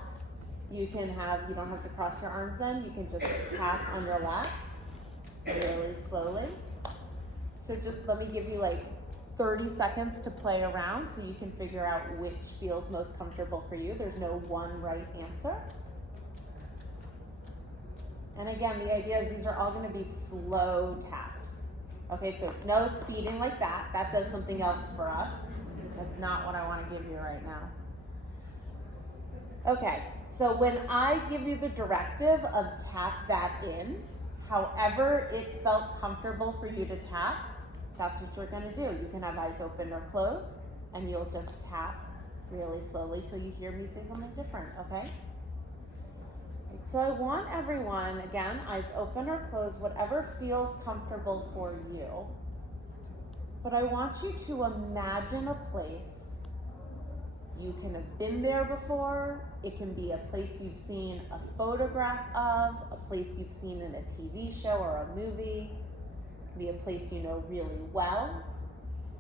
you don't have to cross your arms then, you can just tap on your lap really slowly. So just let me give you like 30 seconds to play around so you can figure out which feels most comfortable for you. There's no one right answer. And again, the idea is these are all gonna be slow taps. Okay, so no speeding like that. That does something else for us. That's not what I wanna give you right now. Okay, so when I give you the directive of tap that in, however it felt comfortable for you to tap, that's what you're gonna do. You can have eyes open or closed, and you'll just tap really slowly till you hear me say something different, okay? So I want everyone, again, eyes open or closed, whatever feels comfortable for you. But I want you to imagine a place. You can have been there before. It can be a place you've seen a photograph of, a place you've seen in a TV show or a movie. It can be a place you know really well.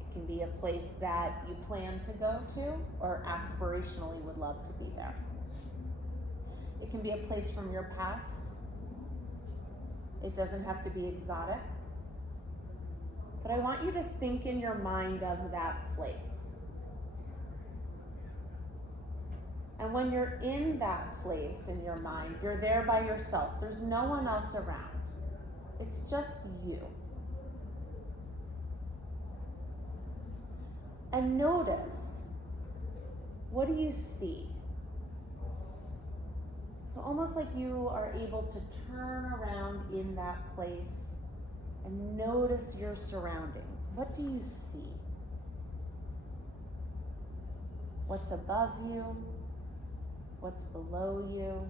It can be a place that you plan to go to or aspirationally would love to be there. It can be a place from your past. It doesn't have to be exotic. But I want you to think in your mind of that place. And when you're in that place in your mind, you're there by yourself. There's no one else around. It's just you. And notice, what do you see? So almost like you are able to turn around in that place and notice your surroundings. What do you see? What's above you? What's below you?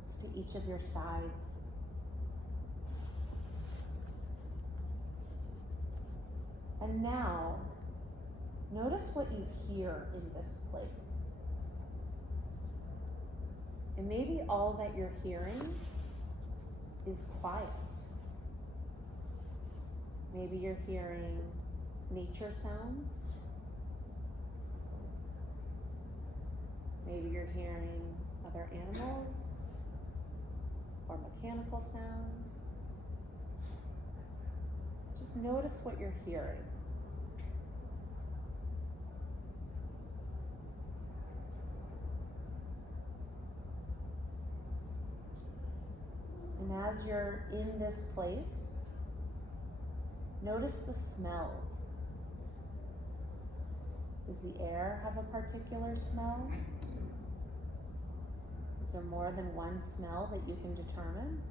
What's to each of your sides? And now, notice what you hear in this place. And maybe all that you're hearing is quiet. Maybe you're hearing nature sounds. Maybe you're hearing other animals or mechanical sounds. Just notice what you're hearing. And as you're in this place, notice the smells. Does the air have a particular smell? Is there more than one smell that you can determine?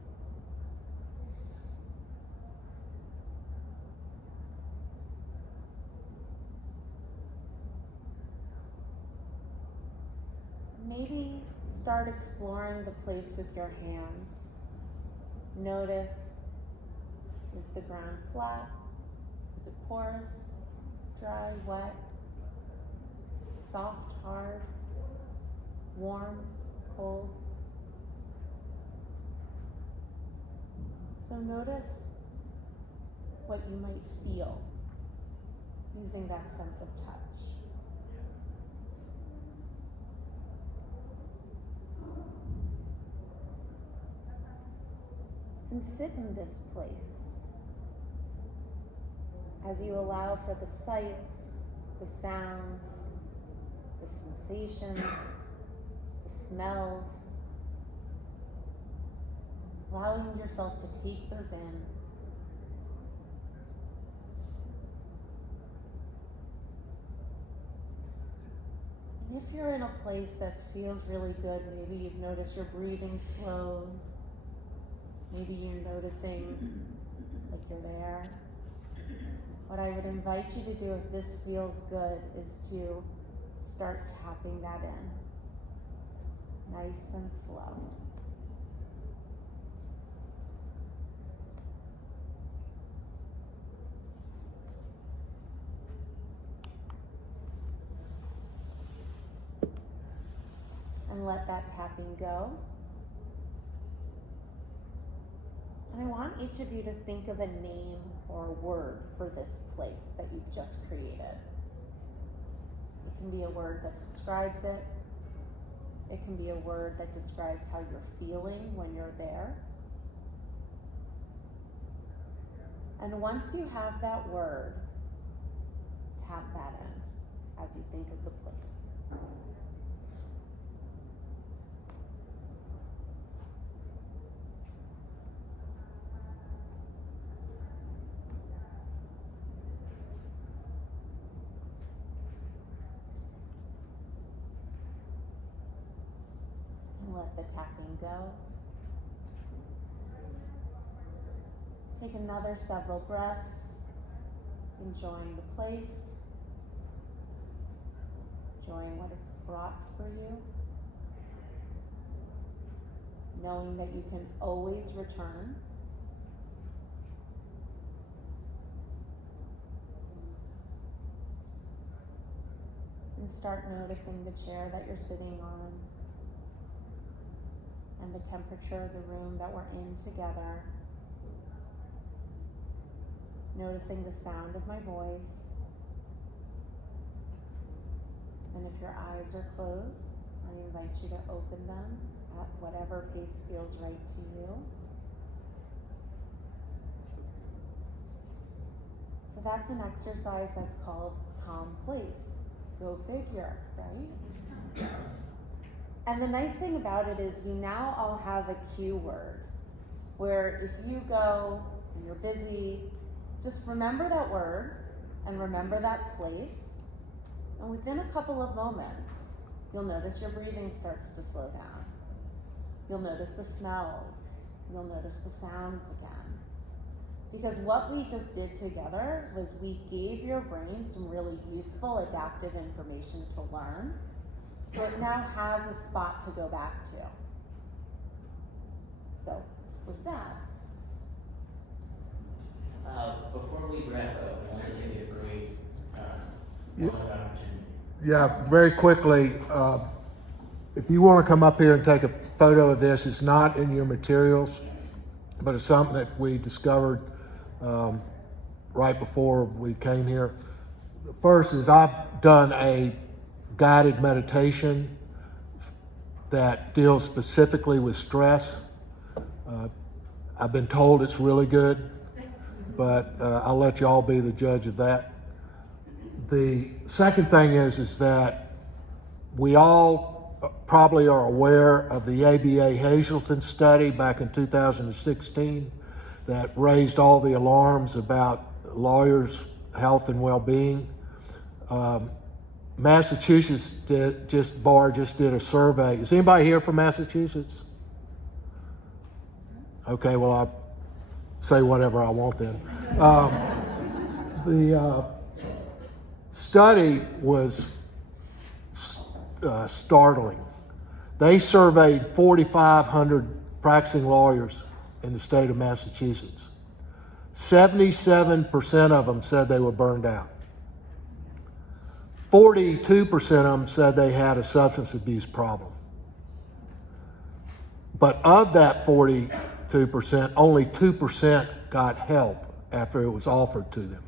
Maybe start exploring the place with your hands. Notice, is the ground flat? Is it porous, dry, wet, soft, hard, warm, cold? So notice what you might feel using that sense of touch. And sit in this place as you allow for the sights, the sounds, the sensations, the smells, allowing yourself to take those in. And if you're in a place that feels really good, maybe you've noticed your breathing slows. Maybe you're noticing like you're there. What I would invite you to do if this feels good is to start tapping that in. Nice and slow. And let that tapping go. And I want want each of you to think of a name or a word for this place that you've just created. It can be a word that describes it. It can be a word that describes how you're feeling when you're there. And once you have that word, tap that in as you think of the place. And let the tapping go. Take another several breaths, enjoying the place, enjoying what it's brought for you, knowing that you can always return. And start noticing the chair that you're sitting on and the temperature of the room that we're in together. Noticing the sound of my voice. And if your eyes are closed, I invite you to open them at whatever pace feels right to you. So that's an exercise that's called Calm Place. Go figure, right? And the nice thing about it is we now all have a cue word where if you go and you're busy, just remember that word and remember that place. And within a couple of moments, you'll notice your breathing starts to slow down. You'll notice the smells. You'll notice the sounds again. Because what we just did together was we gave your brain some really useful adaptive information to learn. So it now has a spot to go back to. So with that, before we wrap up, I wanted to give you a great opportunity. Yeah, very quickly, if you want to come up here and take a photo of this, it's not in your materials, but it's something that we discovered right before we came here. The first is I've done a guided meditation that deals specifically with stress. I've been told it's really good, but I'll let y'all be the judge of that. The second thing is that we all probably are aware of the ABA Hazleton study back in 2016 that raised all the alarms about lawyers' health and well-being. Massachusetts bar just did a survey. Is anybody here from Massachusetts? Okay, well, I'll say whatever I want then. The study was startling. They surveyed 4,500 practicing lawyers in the state of Massachusetts. 77% of them said they were burned out. 42% of them said they had a substance abuse problem. But of that 42%, only 2% got help after it was offered to them.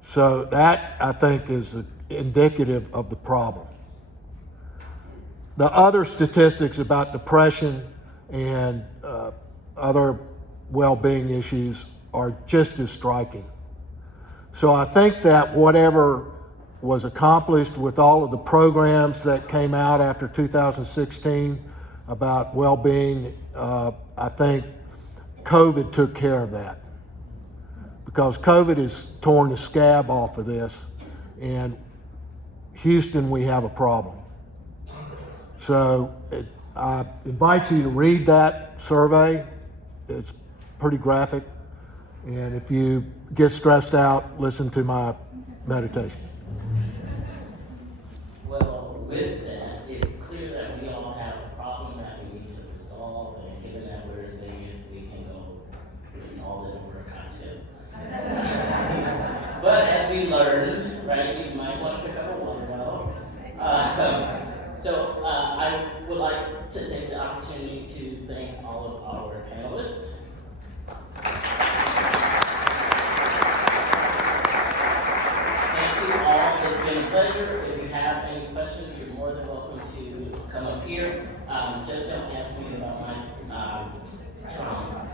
So that, I think, is indicative of the problem. The other statistics about depression and other well-being issues are just as striking. So I think that whatever was accomplished with all of the programs that came out after 2016 about well-being, I think COVID took care of that. Because COVID has torn the scab off of this, and Houston, we have a problem. So I invite you to read that survey. It's pretty graphic. And if you get stressed out, listen to my meditation. Well, with that, it's clear that we all have a problem that we need to resolve, and given that we're in Vegas, we can go resolve it over a cocktail. But as we learned, right, we might want to pick up a water bottle. So I would like to take the opportunity to thank all of our panelists pleasure. If you have any questions, you're more than welcome to come up here. Just don't ask me about my trauma.